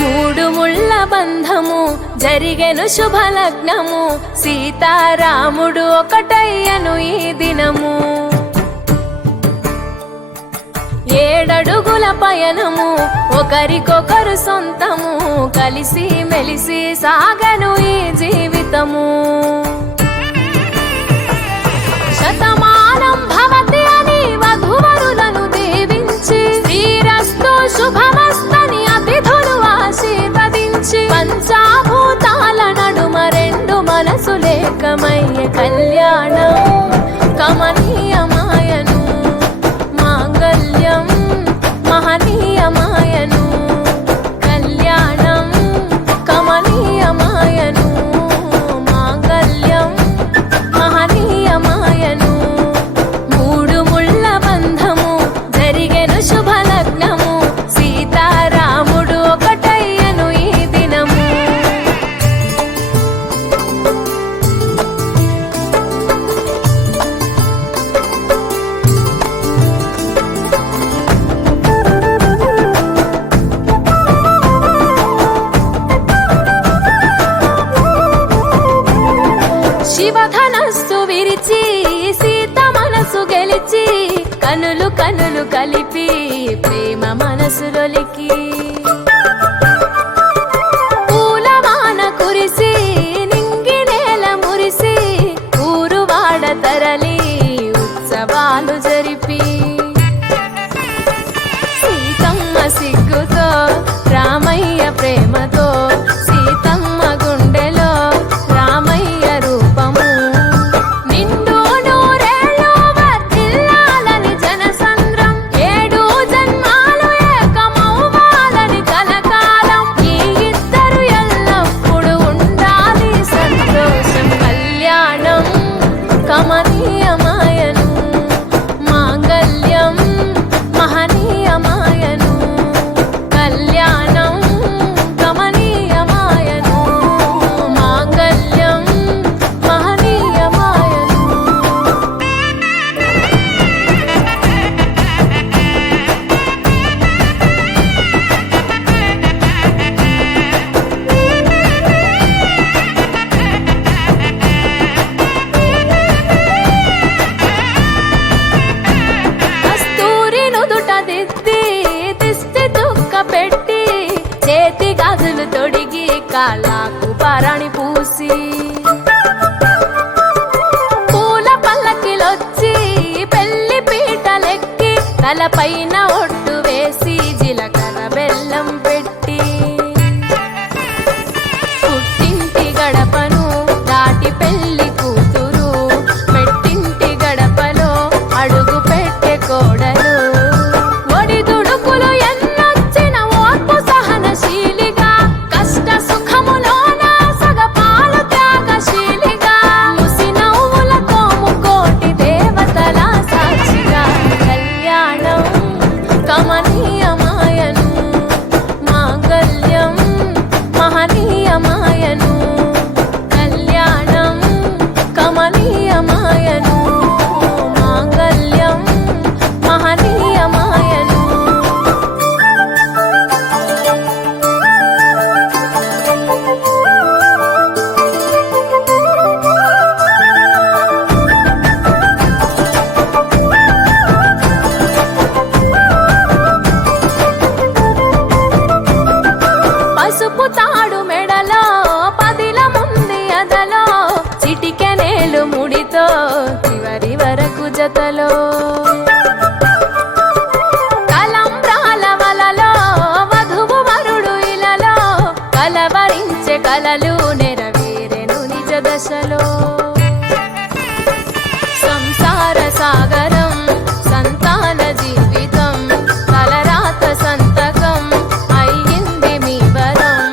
మూడు ముళ్ళ బంధము జరిగెను శుభలగ్నము సీతారాముడు ఒకటయ్యను ఈ దినము 7 అడుగుల పయనము ఒకరికొకరు సొంతము కలిసి మెలిసి సాగను ఈ జీవితము శతమానం భవతి అని వధువరులను దీవించి శ్రీరస్తు శుభమస్తని అతిథులు ఆశీర్వదించి పంచాభూతాల నడుమ 2 మనసులేకమయ్యే కళ్యాణం కమనీయమాయను మాంగళ్యం మహనీయమాయను కళ్యాణం కమనీయమాయను మాంగళ్యం మహనీయమాయను 3 ముళ్ళ బంధము జరిగెను శుభలగ్నము సీతారాముడు ఒకటయ్యను ఈ దినము. కనులు కలిపి ప్రేమ మనసులొలికి పూలవాన కురిసి నింగి నేల మురిసి ఊరు వాడ తరలి ఉత్సవాలు జరిపి సీతమ్మ సిగ్గుతో రామయ్య ప్రేమతో సీతమ్మ గుండెలో రామయ్య రూపము నిండు నూరేళ్ళు వర్ధిల్లాలని జనసంద్రం 7 జన్మాలు ఏకమవ్వాలని కలకాలం ఈ ఇద్దరు ఎల్లప్పుడూ ఉండాలి సంతోషం కళ్యాణం కమనీయమాయను మాంగళ్యం మహనీయమాయను కళ్యాణం కమనీయమాయను మాంగళ్యం మహనీయమాయను కస్తూరి నుదుట దిద్ది దిష్టి దుక్క పెట్టి చేతి గాజులు తొడిగి కాళ్ళకు పరాణి పూసి పూల పల్లకిలొచ్చి పెళ్లి పీటలెక్కి తలపైన ఒట్టు వేసి జీలకర్ర బెల్లం పెట్టి పుట్టింటి గడపను దాటి పెళ్లి కూతురు పెట్టింటి గడపలో అడుగు పెట్టే కోడలు ఒడిదుడుకులు ఎన్నొచ్చిన ఓర్పు సహనశీలిగా కష్ట సుఖములోన సగపాలు త్యాగశీలిగా ముసి నవ్వులతో ముకోటి దేవతల సాక్షిగా కళ్యాణం కమనీయమాయను మాంగళ్యం మహనీయమాయను కళ్యాణం కమనీయమాయను మాంగళ్యం మహనీయమాయను పసుపు తాడు మెడలో పదిల ముంది అదలో చిటికెనేలు ముడితో చివరి వరకు జతలో కలంబ్రాల వలలో వధువు వరుడు ఇలలో కలవరించే కలలు నెరవేరెను నిజ దశలో సంసార సాగరం సంతాన జీవితం తలరాత సంతకం అయ్యింది మీ వరం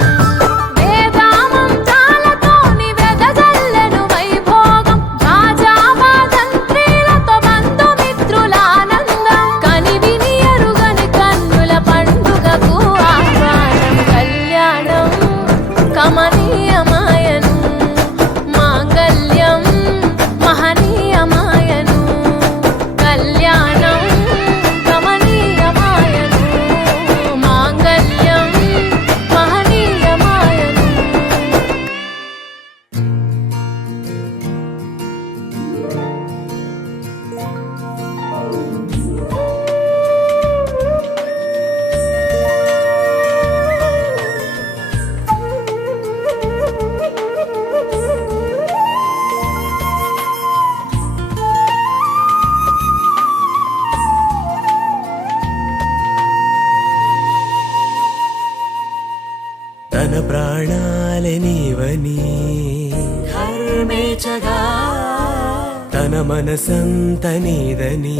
వేదామంత్రాలతోని వెదజల్లెను వైభోగం రాజావాదంత్రీలతో బంధుమిత్రుల ఆనందం కనివిని ఎరుగని కన్నుల పండుగకు ఆహ్వానం కళ్యాణం కమనీయమాయను మాంగళ్యం మహనీయమాయను కళ్యాణం కమనీయమాయను మాంగళ్యం మహనీయమాయను తన ప్రాణాలే నీవని కర్మేచగా తన మనసంత నీదని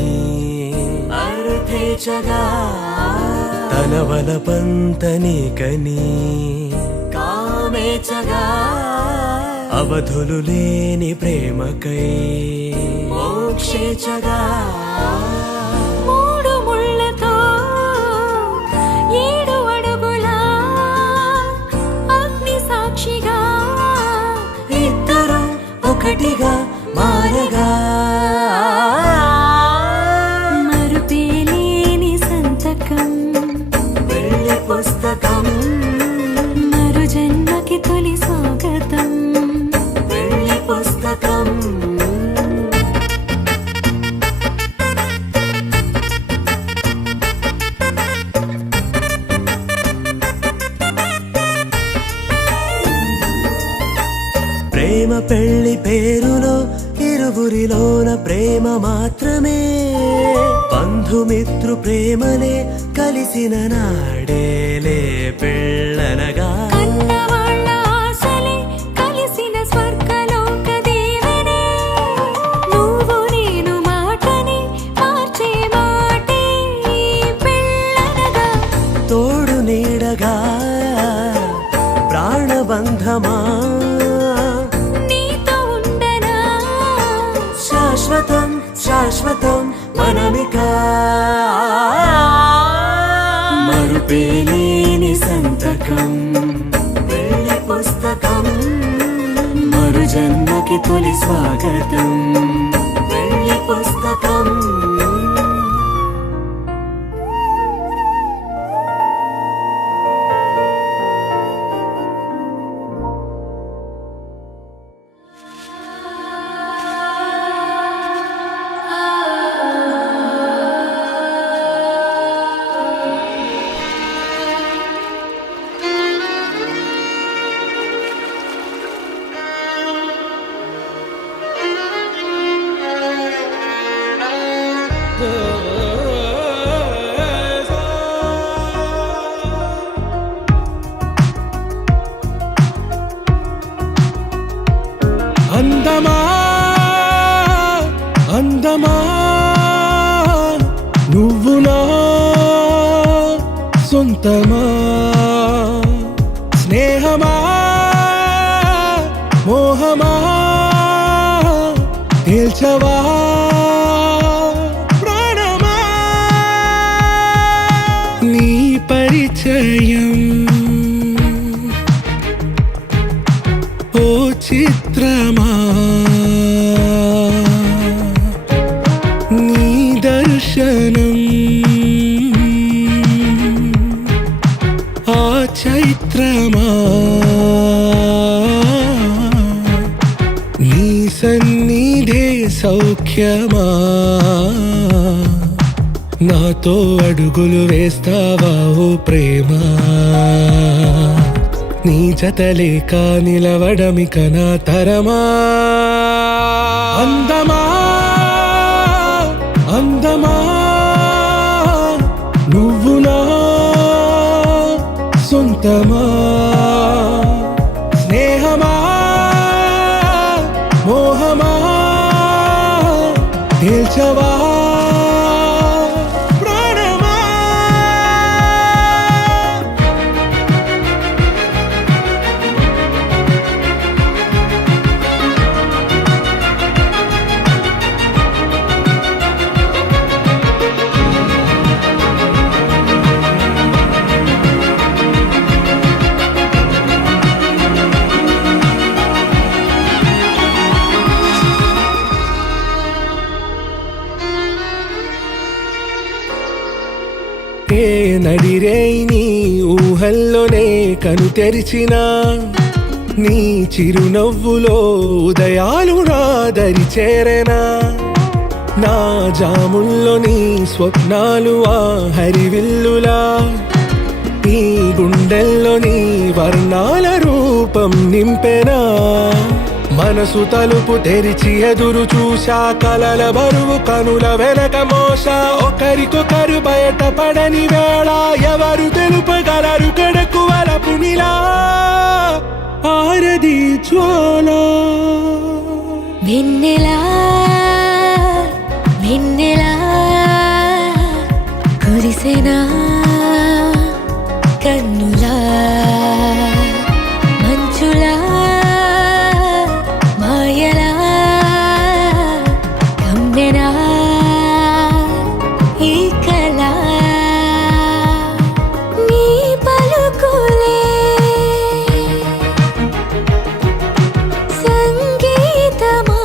అర్థేచగా తన వలపంత నీకని కామేచగా అవధులు లేని ప్రేమకై మోక్షేచగా మూడు ముళ్ళతో 7 అడుగుల అగ్ని సాక్షిగా ఇద్దరు ఒకటిగా మారగా మరుపేలేని సంతకం వెళ్ళి పుస్తకం మరు జన్మకి తొలి స్వాగతం వెళ్ళి పుస్తకం పెళ్లి పేరులో ఇరువురిలోన ప్రేమ మాత్రమే బంధుమిత్రు ప్రేమలే కలిసిన నాడేలే పెళ్ళనగా కన్నవాళ్ళ ఆశలే కలిసిన స్వర్గలోక దీవెనే నువ్వు నేను మాటని మార్చే మాటే పెళ్ళనగా తోడు నీడగా ప్రాణబంధమా నీతో ఉండనా శాశ్వతం శాశ్వతం మనమిక మరుపేలేని సంతకం పెళ్లి పుస్తకం మరు జన్మకి తొలి స్వాగతం పెళ్లి పుస్తకం అందమా అందమా నువ్వు నా సొంతమా స్నేహమా మోహమా తేల్చవా ప్రాణమా నీ పరిచయం ఓ చిత్రమా నీ దర్శనం ఆ చైత్రమా నీ సన్నిధే సౌఖ్యమా నాతో అడుగులు వేస్తావా ఓ ప్రేమ నీ జతలేక నిలవడమిక నా తరమా అందమా అందమా నువ్వు నా సొంతమా స్నేహమా మోహమా తేల్చవా నడిరే నీ ఊహల్లోనే కను తెరిచిన నీ చిరునవ్వులో ఉదయాలు నా దరి చేరెనా నా జాముల్లో నీ స్వప్నాలు ఆ హరివిల్లులా ఈ గుండెల్లో నీ వర్ణాల రూపం నింపెనా మనసు తలుపు తెరిచి ఎదురు చూశా కలల బరువు కనుల వెనక మోసా ఒకరికొకరు బయటపడని వేళ ఎవరు తెలుపగలరు గడకు వలపునిలా ఆరది జ్వాల వెన్నెలా వెన్నెలా కురిసెనా కన్నులా మంచులా మాయలా కమ్మెనా ఈ కళ నీ పలుకులే సంగీతమా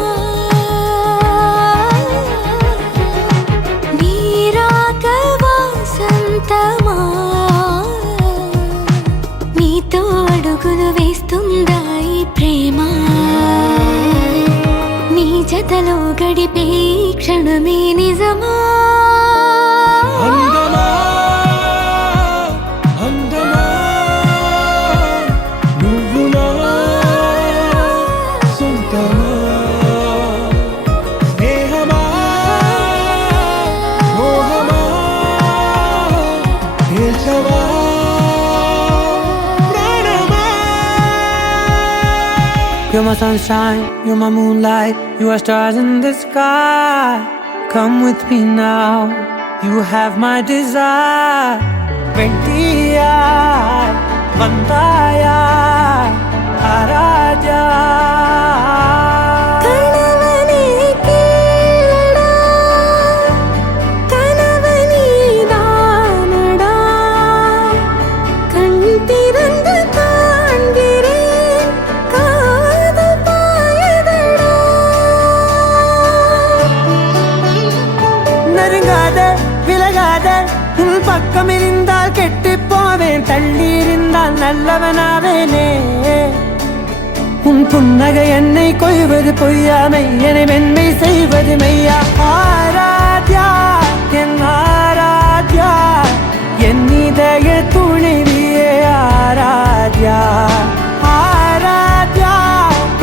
నీ రాక వాసంతమా నీతో అడుగులు వేస్తుందా ఈ ప్రేమ నీ జతలో గడిపే క్షణమే నిజమా అందమా అందమా నువ్వు నా సొంత You're my sunshine, you're my moonlight, you are stars in the sky. Come with me now, you have my desire. Ventia, Vandaya, Araja. கணவனே கேளடா கணவனே தானடா கண் திறந்து காண்கிறேன் காதல் பாயதடா நெருங்காத விலகாத உன் பக்கம் இருந்தால் கெட்டு போவேன், தள்ளி இருந்தால் நல்லவனாவேனே. உன் புன்னகை என்னை கொய்வது பொய்யாமை, என்னை மென்மை செய்வது மெய்யா. ஆராத்யா என் ஆராத்யா, என் இதய துணைவியே ஆராத்யா. ஆராத்யா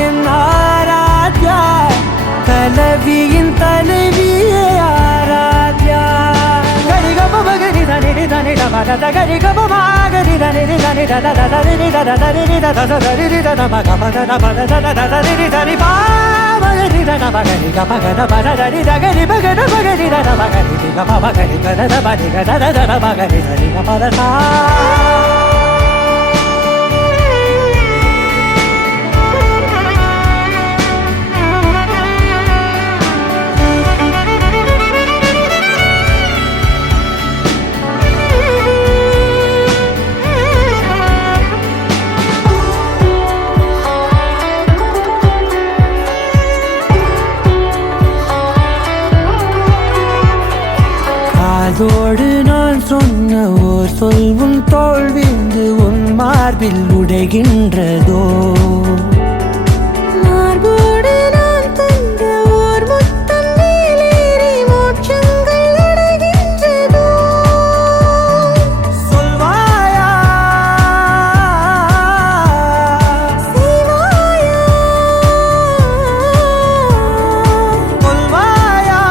என் ஆராத்யா, கலவியின் தலைவியே ஆராத்யா. கரிகப மகரி தனி தனி டபத கரி கப மகரி தனி தனி தத தரி தத தரி தத தரி தத மகபத தபத தத தரி தரி பா மகரி தன மகரி கபகத பத தரி தகரி பகத மகரி தன மகரி கப மகரி கத பதி கத தத மகரி தரி கபத சா. அதோடு நான் சொன்ன ஓர் சொல் உன் தோள் வீழ்ந்து உன் மார்பில் உடைகின்றதோ. மார்போடு நான் தந்த ஓர் முத்தம் மேலேறி மோட்சங்கள் அடைகின்றதோ. சொல்வாயா செய்வாயா கொல்வாயா,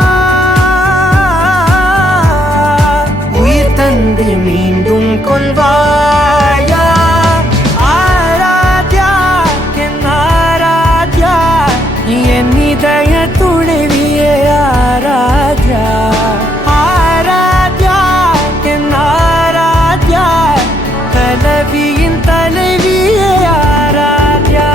உயிர் தந்து மீண்டும் கொல்வாயா. ஆராத்யா என் ஆராத்யா, என் இதய துணைவியே ஆராத்யா. ஆராத்யா என் ஆராத்யா, கலவியின் தலைவியே ஆராத்யா.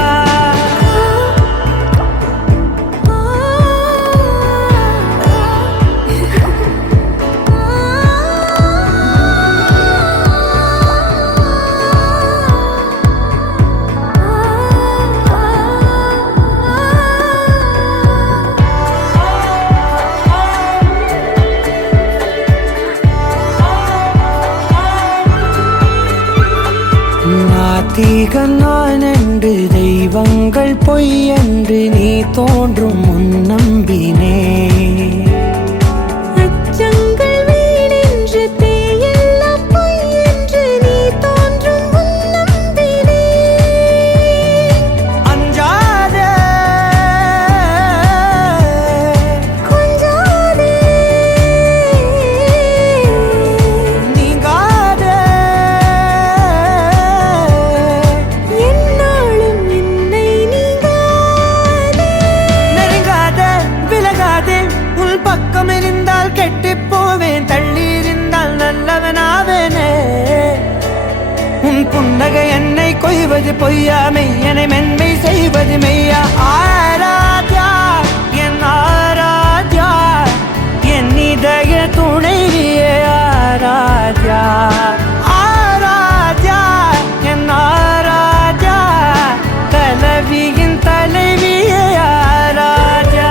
நாத்திகன் நான் என்று தெய்வங்கள் பொய் என்று நீ தோன்றும் முன் நம்பினே. அச்சங்கள் வீடென்று தேயெல்லாம் பொய் என்று நீ தோன்றும் முன் நம்பினே. அஞ்சாதே கொஞ்சாதே நீங்காதே, என்னாலும் என்னை நீங்காதே. நெருங்காதே விலகாதே உன் பக்கம் இருந்தால் கெட்டு போவேன், தள்ளி இருந்தால் நல்லவனாவேனே. உன் புன்னகை என்னை கொய்வது பொய்யாமை, என்னை மென்மை செய்வது மெய்யா. ஆராத்யா என் ஆராத்யா, என் இதய துணைவியே ஆராத்யா. ஆராத்யா என் ஆராத்யா, கலவியின் தலைவியே ஆராத்யா.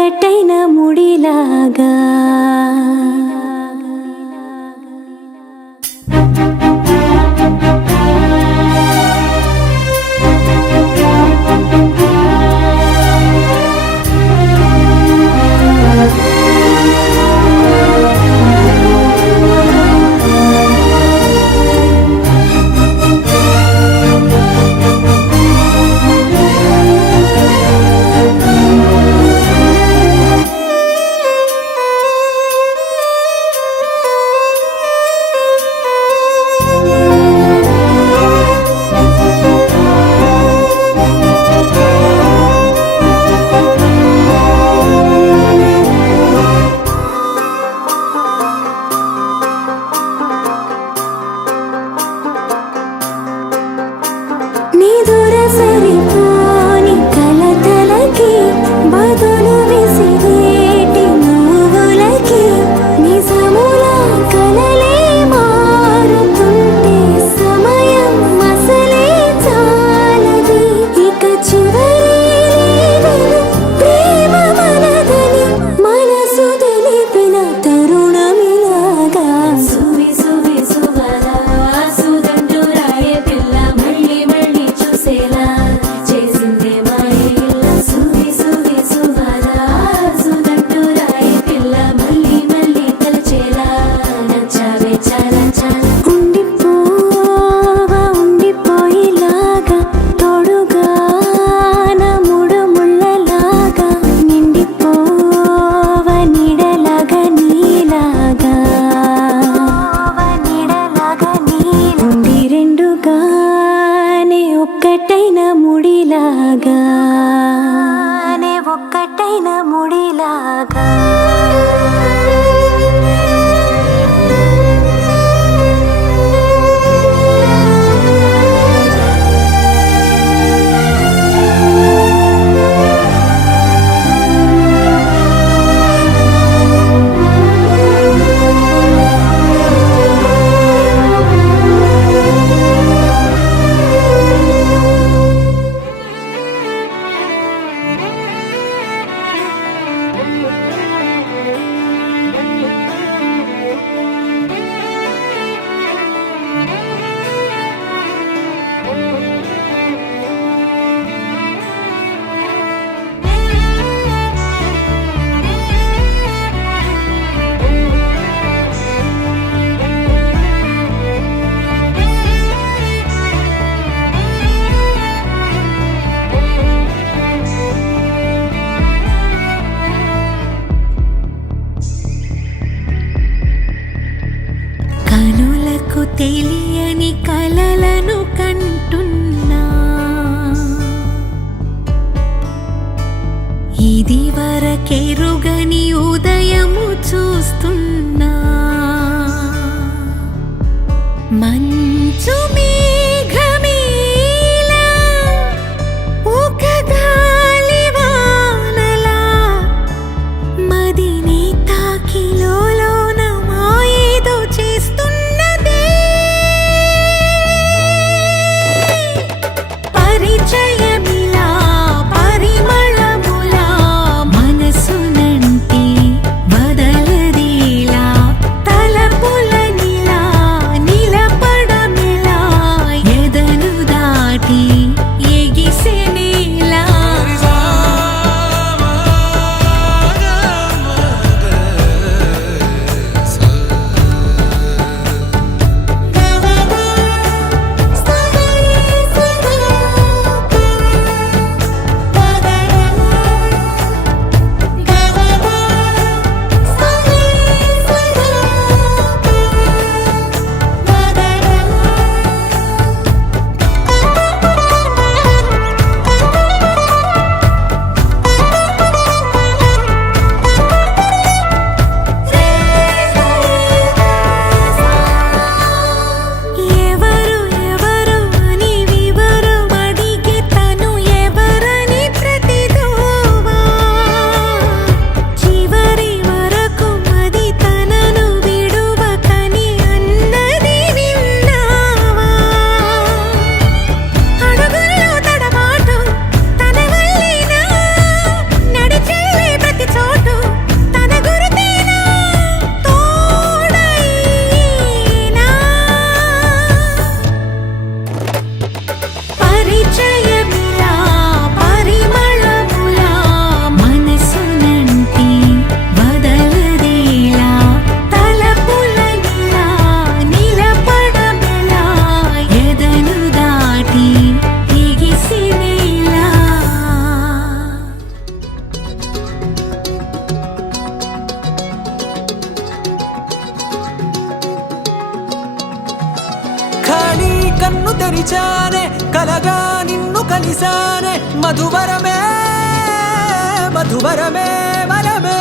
ఒక్కటైన ముడిలాగా ఒక్కటైన ముడిలాగా కనులకు తెలియని కలలను కంటున్నా ఇది వరకెరుగని ఉదయము చూస్తున్నా మంచు మేఘమేలా ఒక గాలివానలా మదిని తాకిలోన మాయేదో చేస్తున్నదే పరిచయమిలా పరిమళములా మనసునంటి వదలదేలా తలపులనిలా నిలపడమిలా తెరిచానే కలగా నిన్ను కలిసానే మధువరమే మధువరమే వరమే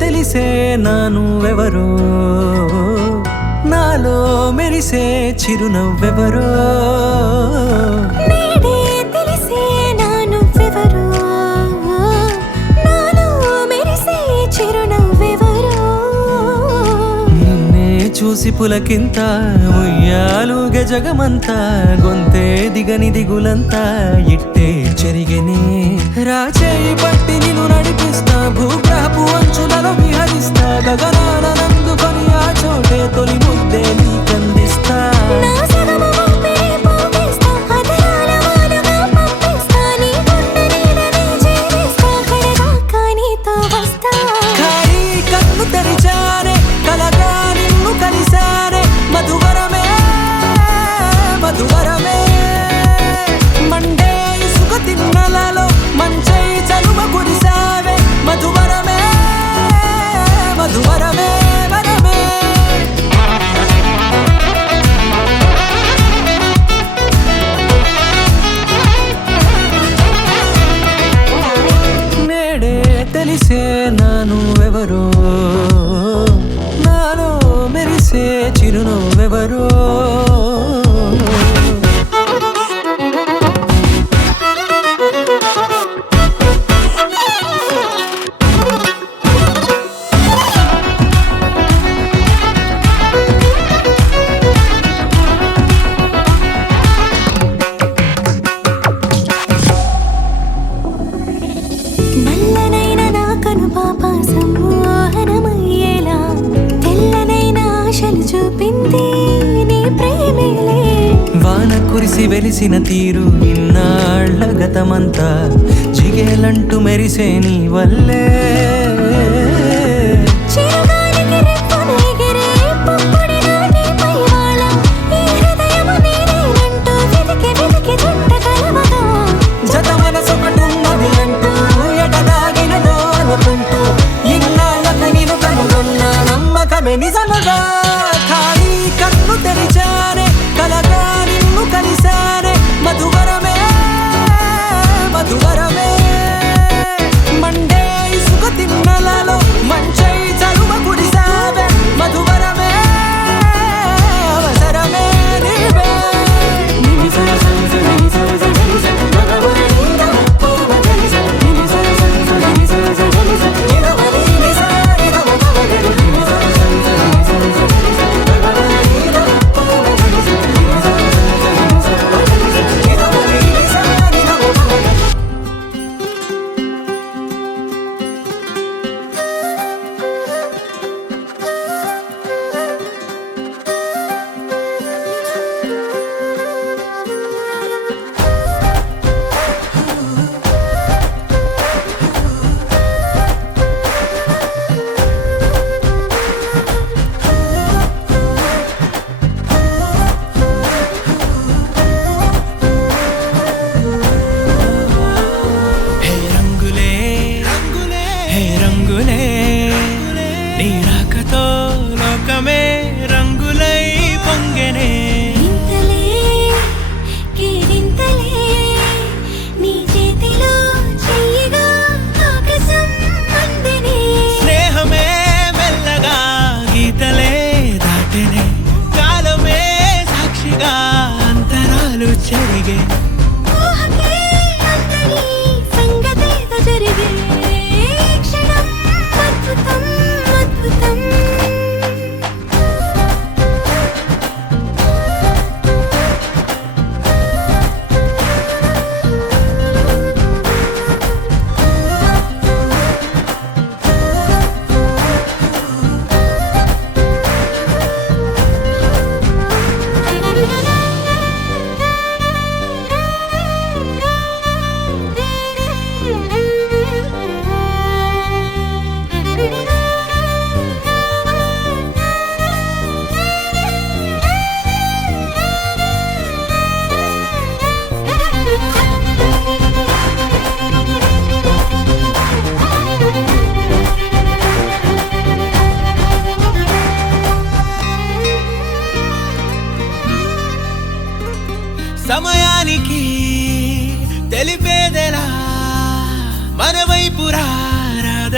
తెలిసే నానువెవరో నాలో మెరిసే చిరునవ్వెవరో నేడే తెలిసే నానువెవరో నాలో మెరిసే చిరునవ్వెవరో నిన్నే చూసి పులకింత ఉయ్యాలుగే జగమంతా గొంతే దిగని దిగులంతా ఇట్టే చెరిగనే రాచేయి పట్టి నిన్ను నడిపిస్తా భూగ్రహపు అంచులలో విహరిస్తా గగనాన నందుకొని ఆ చోటే తొలి ముద్దే నీకందిస్తా నా సగము ఊపిరి పోగేస్తా అదరాల వాలుగా పంపిస్తా నీ గుండె నీడనే చేరేస్తా కడదాకా నీతో వస్తా ఖాళీ కన్ను తెరిచానే కలగా నిన్ను కలిసానే మధువరమే మధువరమే మండే ఇసుక తిన్నలలో మంచై చలువ కురిసావే మధువరమే మధువరమే వరమే నేడే తెలిసే నానువెవరో నాలో మెరిసే చిరునవ్వెవరో నల్లనైన నా కనుపాప సమ్మోహనమయ్యేలా తెల్లనైన ఆశలు చూపింది నీ ప్రేమేలే వాన కురిసి వెలిసిన తీరు ఇన్నాళ్ల గతమంతా జిగేలంటూ మెరిసే నీ వల్లే చిరుగాలికి రెప్పన ఎగిరే పుప్పొడిన నీపై వాళ ఈ హృదయము నీదేనంటూ వెతికి వెతికి జంట కలవగా జత మనసొకటున్నది అంటూ ఎటదాగినదో అనుకుంటూ ఇన్నాళ్లకు నేను కనుగొన్న నమ్మకమే నిజముగా ఖాళీ కన్ను తెరిచానే కలగా నిన్ను కలిసానే మధువరమే మధువరమే మండే ఇసుక తిన్నల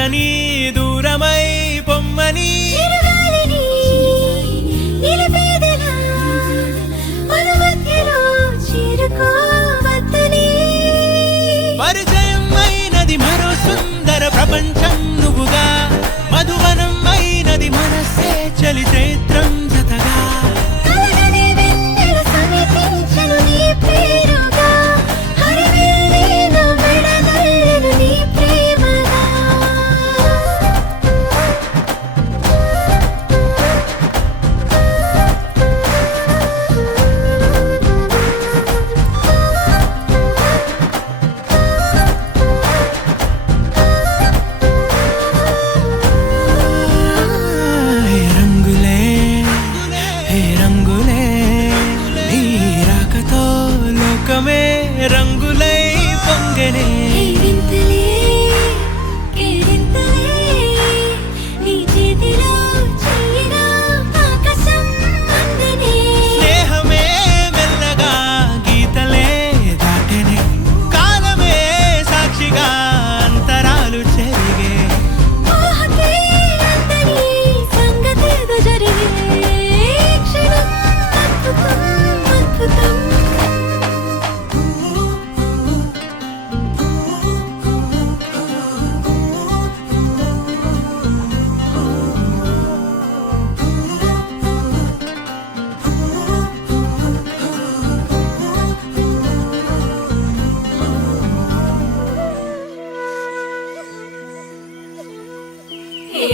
చేరని దూరమై పొమ్మని చిరుగాలిని నిలిపేదెలా మన మధ్యలో చేరుకోవద్దని పరిచయం అయినది మరో సుందర ప్రపంచం నువ్వుగా మధువనం అయినది మనస్సే చలి చైత్రం జతగా కలగనే వెన్నెల సమీపించను నీ పేరుగా హరివెల్లి నా మెడనల్లను నీ ప్రేమగా హే రంగులే హే రంగులే నీ రాకతో లోకమే రంగులై పొంగనే వింతలే కేరింతలే నీ చేతిలో చెయ్యినా ఆకాశం అందనే స్నేహమే మెల్లగా గీతలే దాటెనే కాలమే సాక్షిగా అంతరాలు చెరిగే ఊహకే అందని సంగతేదో జరిగే క్షణం అద్భుతం అద్భుతం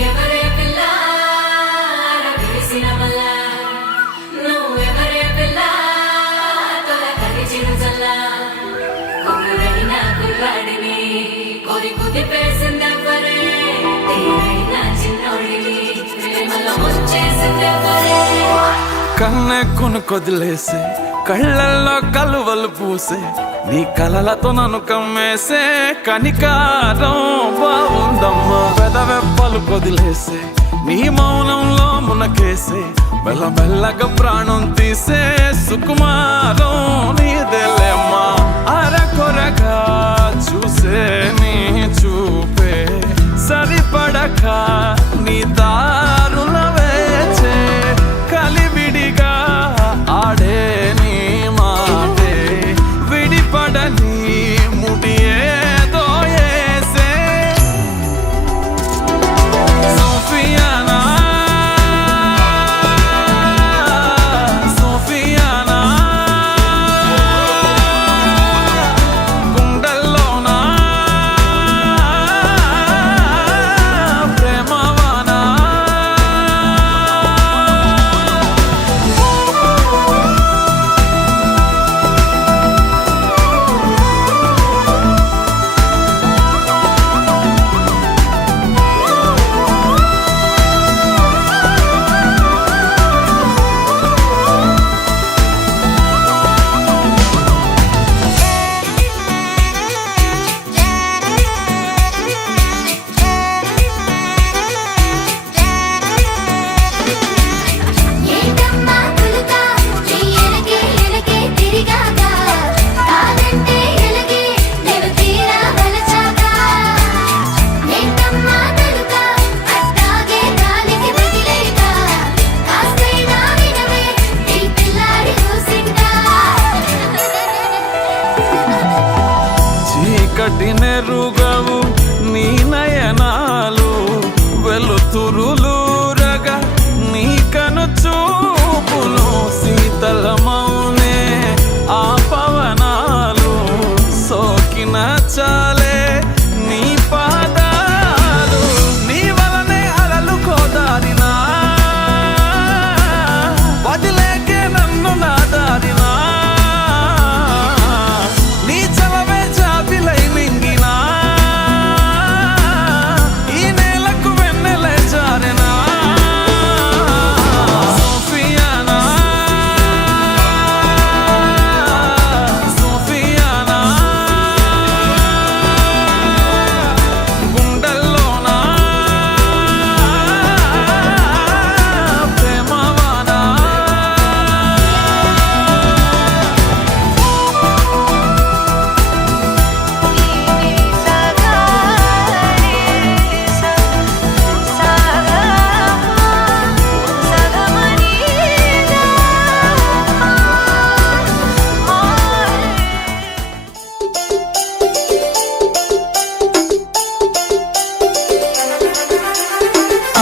ఎవరే పిల్ల రవిసిన వల్ల నువ్వెవరే పిల్ల తొలకరిచిన జల్ల కొనురైన కుర్రాడిని కొరి కుదిపేసిందెవ్వరే తీరైన చిన్నోడిని ప్రేమలో ముంచేసిందెవ్వరే కన్నె కొదిలేసే కళ్ళల్లో కలువలు పూసే నీ కలలతో నన్ను కమ్మేసే కనికారం బాగుందమ్మా పెదవెప్పలు కొదిలేసే నీ మౌనంలో మునకేసే మెల్లమెల్లగా ప్రాణం తీసే సుకుమారం నీదేలేమ్మా అరకొరగా చూసే నీ చూపే సరిపడక నీ దారుల వేచే కలివిడిగా ఆడే నీ మాటే విడిపడని ముడి ఏదో ఏసే సోఫియానా సోఫియానా గుండెల్లోనా ప్రేమవానా ఏంటమ్మా కులుక నీ ఎనకే ఎనకే తిరిగాక కాదంటే ఎలగే నేను తీరా వలచాక ఏంటమ్మా నలుక అట్టాగే గాలికి వదిలేక కాస్తైనా వినవే నీ పిల్లాడి కూసింటా చీకటి నెరుగవు నీ నయనాలు వెలుతురులూరగా నీ కను చూపులు శీతలమౌనే ఆ పవనాలు సోకిన చాలే నీ పాదాలు నీ వలనే అలలు కోదారినా వదిలేకే నన్ను నా దారినా నీ చలవే జాబిలై మింగినా ఈ నేలకు వెన్నెలే జారెనా సోఫియానా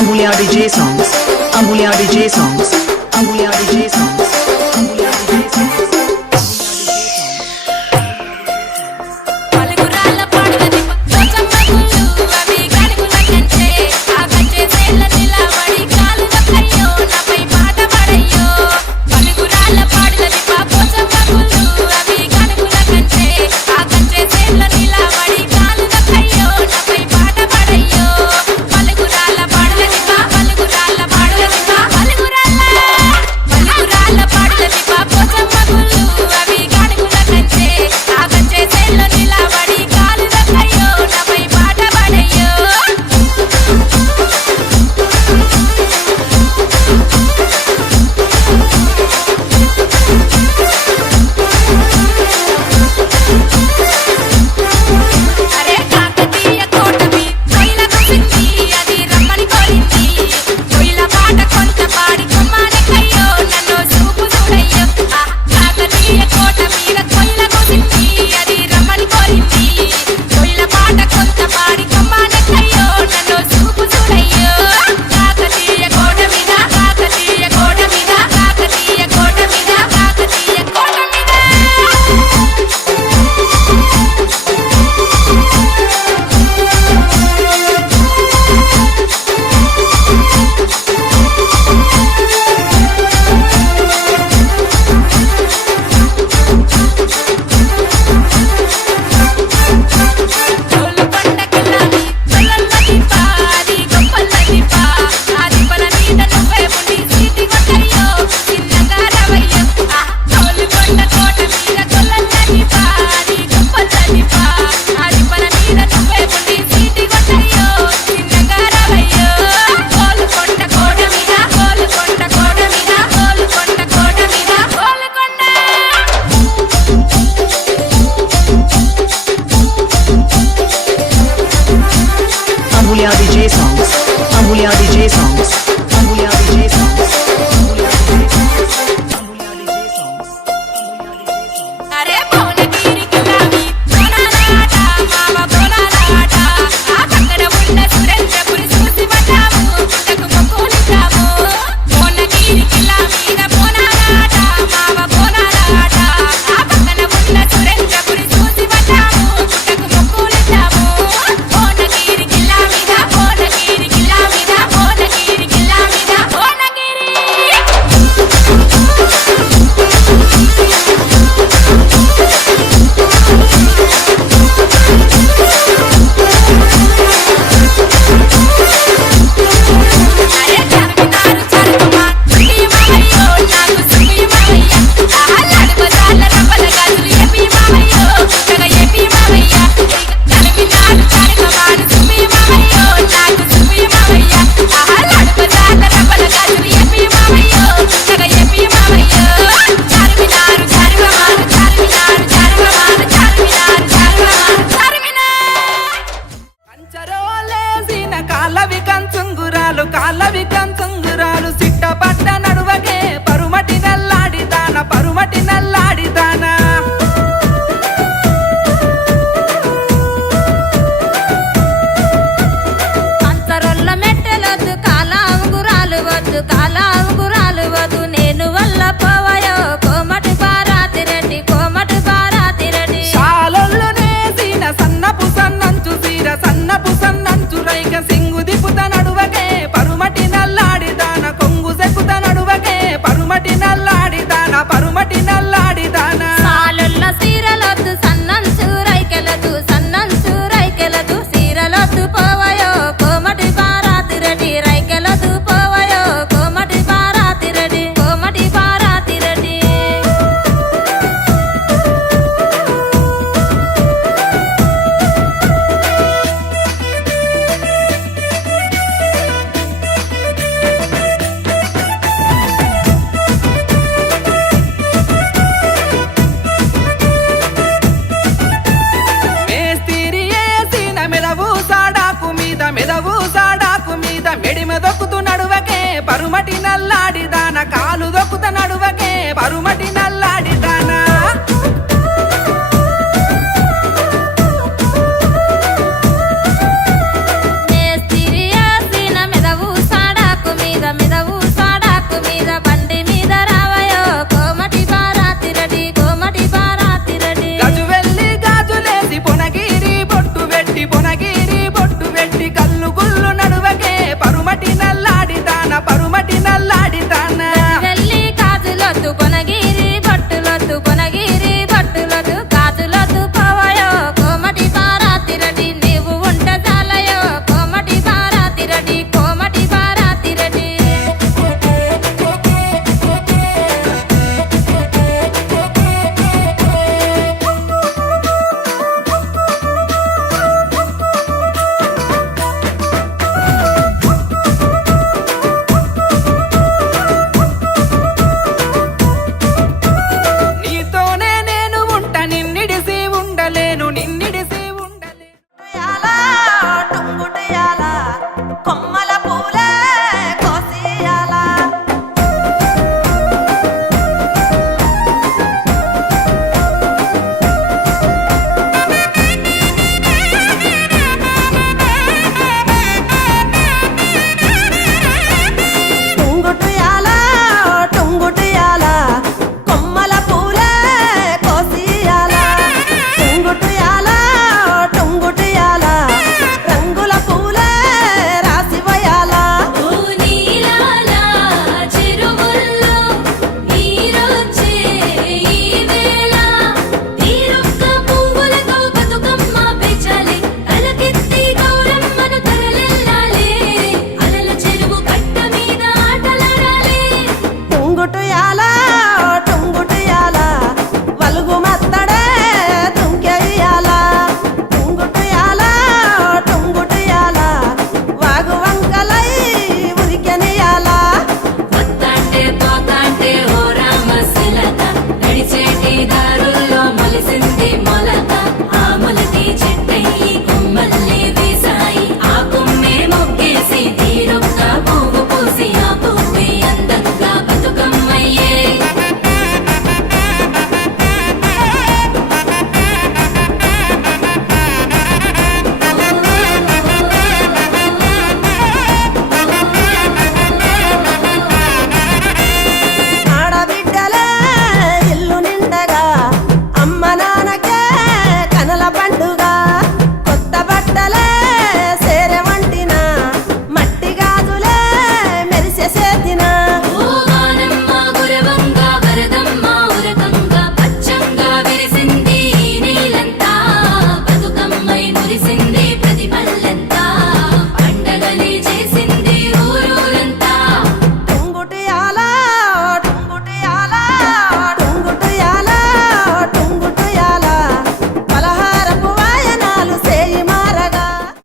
Ambulia DJ songs. Ambulia DJ songs. Ambulia DJ songs. Ambulia DJ songs. పలుగురాళ్ళ పాడులని Pochamma గుళ్ళు అవి గడుగుల కంచె ఆ కంచె సేల నిలబడి కాలువ కయ్యో నాపై పాట పడయ్యో పలుగురాళ్ళ పాడులని పోచమ్మ గుళ్ళు అవి గడుగుల కంచె ఆ కంచె సేల నిలబడి కాలువ కయ్యో నాపై పాట పడయ్యో పలుగురాళ్ళ పాడులని పలుగురాళ్ళ పాడులని పలుగురాళ్ళ పాడులని పోచమ్మ గుళ్ళు అవి గడుగుల కంచె ఆ కంచె సేల నిలబడి కాలువ కయ్యో నాపై పాట పడయ్యో అరే కాకతీయ కోటమి కొయిల కుసింది అది రమ్మని కోరింది కొయిల పాట కొంత పాడి కొమ్మాని కయ్యో నన్ను చూపు చూడయ్యో ఆ కాకతీయ కోట మీద కొయిల కుసింది అది రమ్మని కోరింది కొయిల పాట కొంత పాడి కొమ్మాని కయ్యో నన్ను చూపు చూడయ్యో కాకతీయ కోట మీద కాకతీయ కోట మీద కాకతీయ కోట మీద కాకతీయ కోట మీద చోలు పండగలాని చల్లల్లది పాది గొప్పల్లది పా ఆది పల మీద నువ్వే పుట్టి సీటి కొట్టయ్యో చిన్నగా రవయ్యో చోలు కొండ కోట మీద చల్లల్లది పాది గొప్పల్లది పా ఆది పల మీద నువ్వే పుట్టి సీటి కొట్టయ్యో చిన్నగా రవయ్యో చోలు కొండ కోట మీద చోలు కొండ కోట మీద చోలు కొండ కోట మీద చోలు కొండ Ambulia DJ songs. Ambulia DJ songs. Ambulia DJ songs. Ambulia DJ songs. Ambulia DJ songs. అరే భువనగిరి గులాబీ బోనాలాట మామ బోనాలాట ఆ పక్కన ఉన్న సురేంద్రపురి చూసి పడ్డాము పుట్టకు మొక్కులిద్దాము భువనగిరి గులాబీ బోనాలాట మామ బోనాలాట ఆ పక్కన ఉన్న సురేంద్రపురి చూసి పడ్డాము పుట్టకు మొక్కులిద్దాము భువనగిరి గులాబీ భువనగిరి గులాబీ భువనగిరి గులాబీ భువనగిరి అరే చార్మినారు చారుమా సుఖీ మామయ్యో నాకు సుఖీ మామయ్య ఆహ్లాద బజార్ల రవ్వల గాజులు ఏపీ మామయ్యో పుట్టగా ఏపీ మామయ్య చార్మినారు చారుమా సుఖీ మామయ్యో నాకు సుఖీ మామయ్య ఆహ్లాద బజార్ల రవ్వల గాజులు ఏపీ మామయ్యో పుట్టగా ఏపీ మామయ్యో చార్మినారు చారుమా చార్మినారు చారుమా చార్మినారు చారుమా కంచరోలేసిన కాలవి కంచుంగురాలు కాలవి కంచుంగురాలు సిట్టపట్ట నడువగే పరుమటి నల్లాడిదాన పరుమటి నల్లాడిదాన అంతరొల్ల మెట్టెలొద్దు కాల అంగురాలు వద్దు కాల అంగురాలు వద్దు నేను వల్ల పోవయో కోమటి బారాతి రెడ్డి కోమటి బారాతి రెడ్డి శాలొల్లు నేసిన సన్నపు సన్నంచు సీర సన్నపు సన్నంచు రైక సింగు దిపుత నడువగే పరుమటి నల్లాడిదాన కొంగు సెక్కుత నడువగే పరుమటి నల్లాడిదాన పరుమటి నల్లాడిదాన సాలొల్ల సీరలొద్దు సన్నంచు రైకెలదు సన్నంచు రైకెలదు సీరలొద్దు పోవయో కోమటి బారాతి రెడ్డి రైకెలదు పోవయో కోమటి బారాతి రెడ్డి కోమటి బారాతి రెడ్డి మేస్తిరి ఏసిన మెదవు సాడాకు మీద మెదవు సాడాకు మీద మెడిమ దొక్కుతూ నడువకే పరుమటి నల్లాడి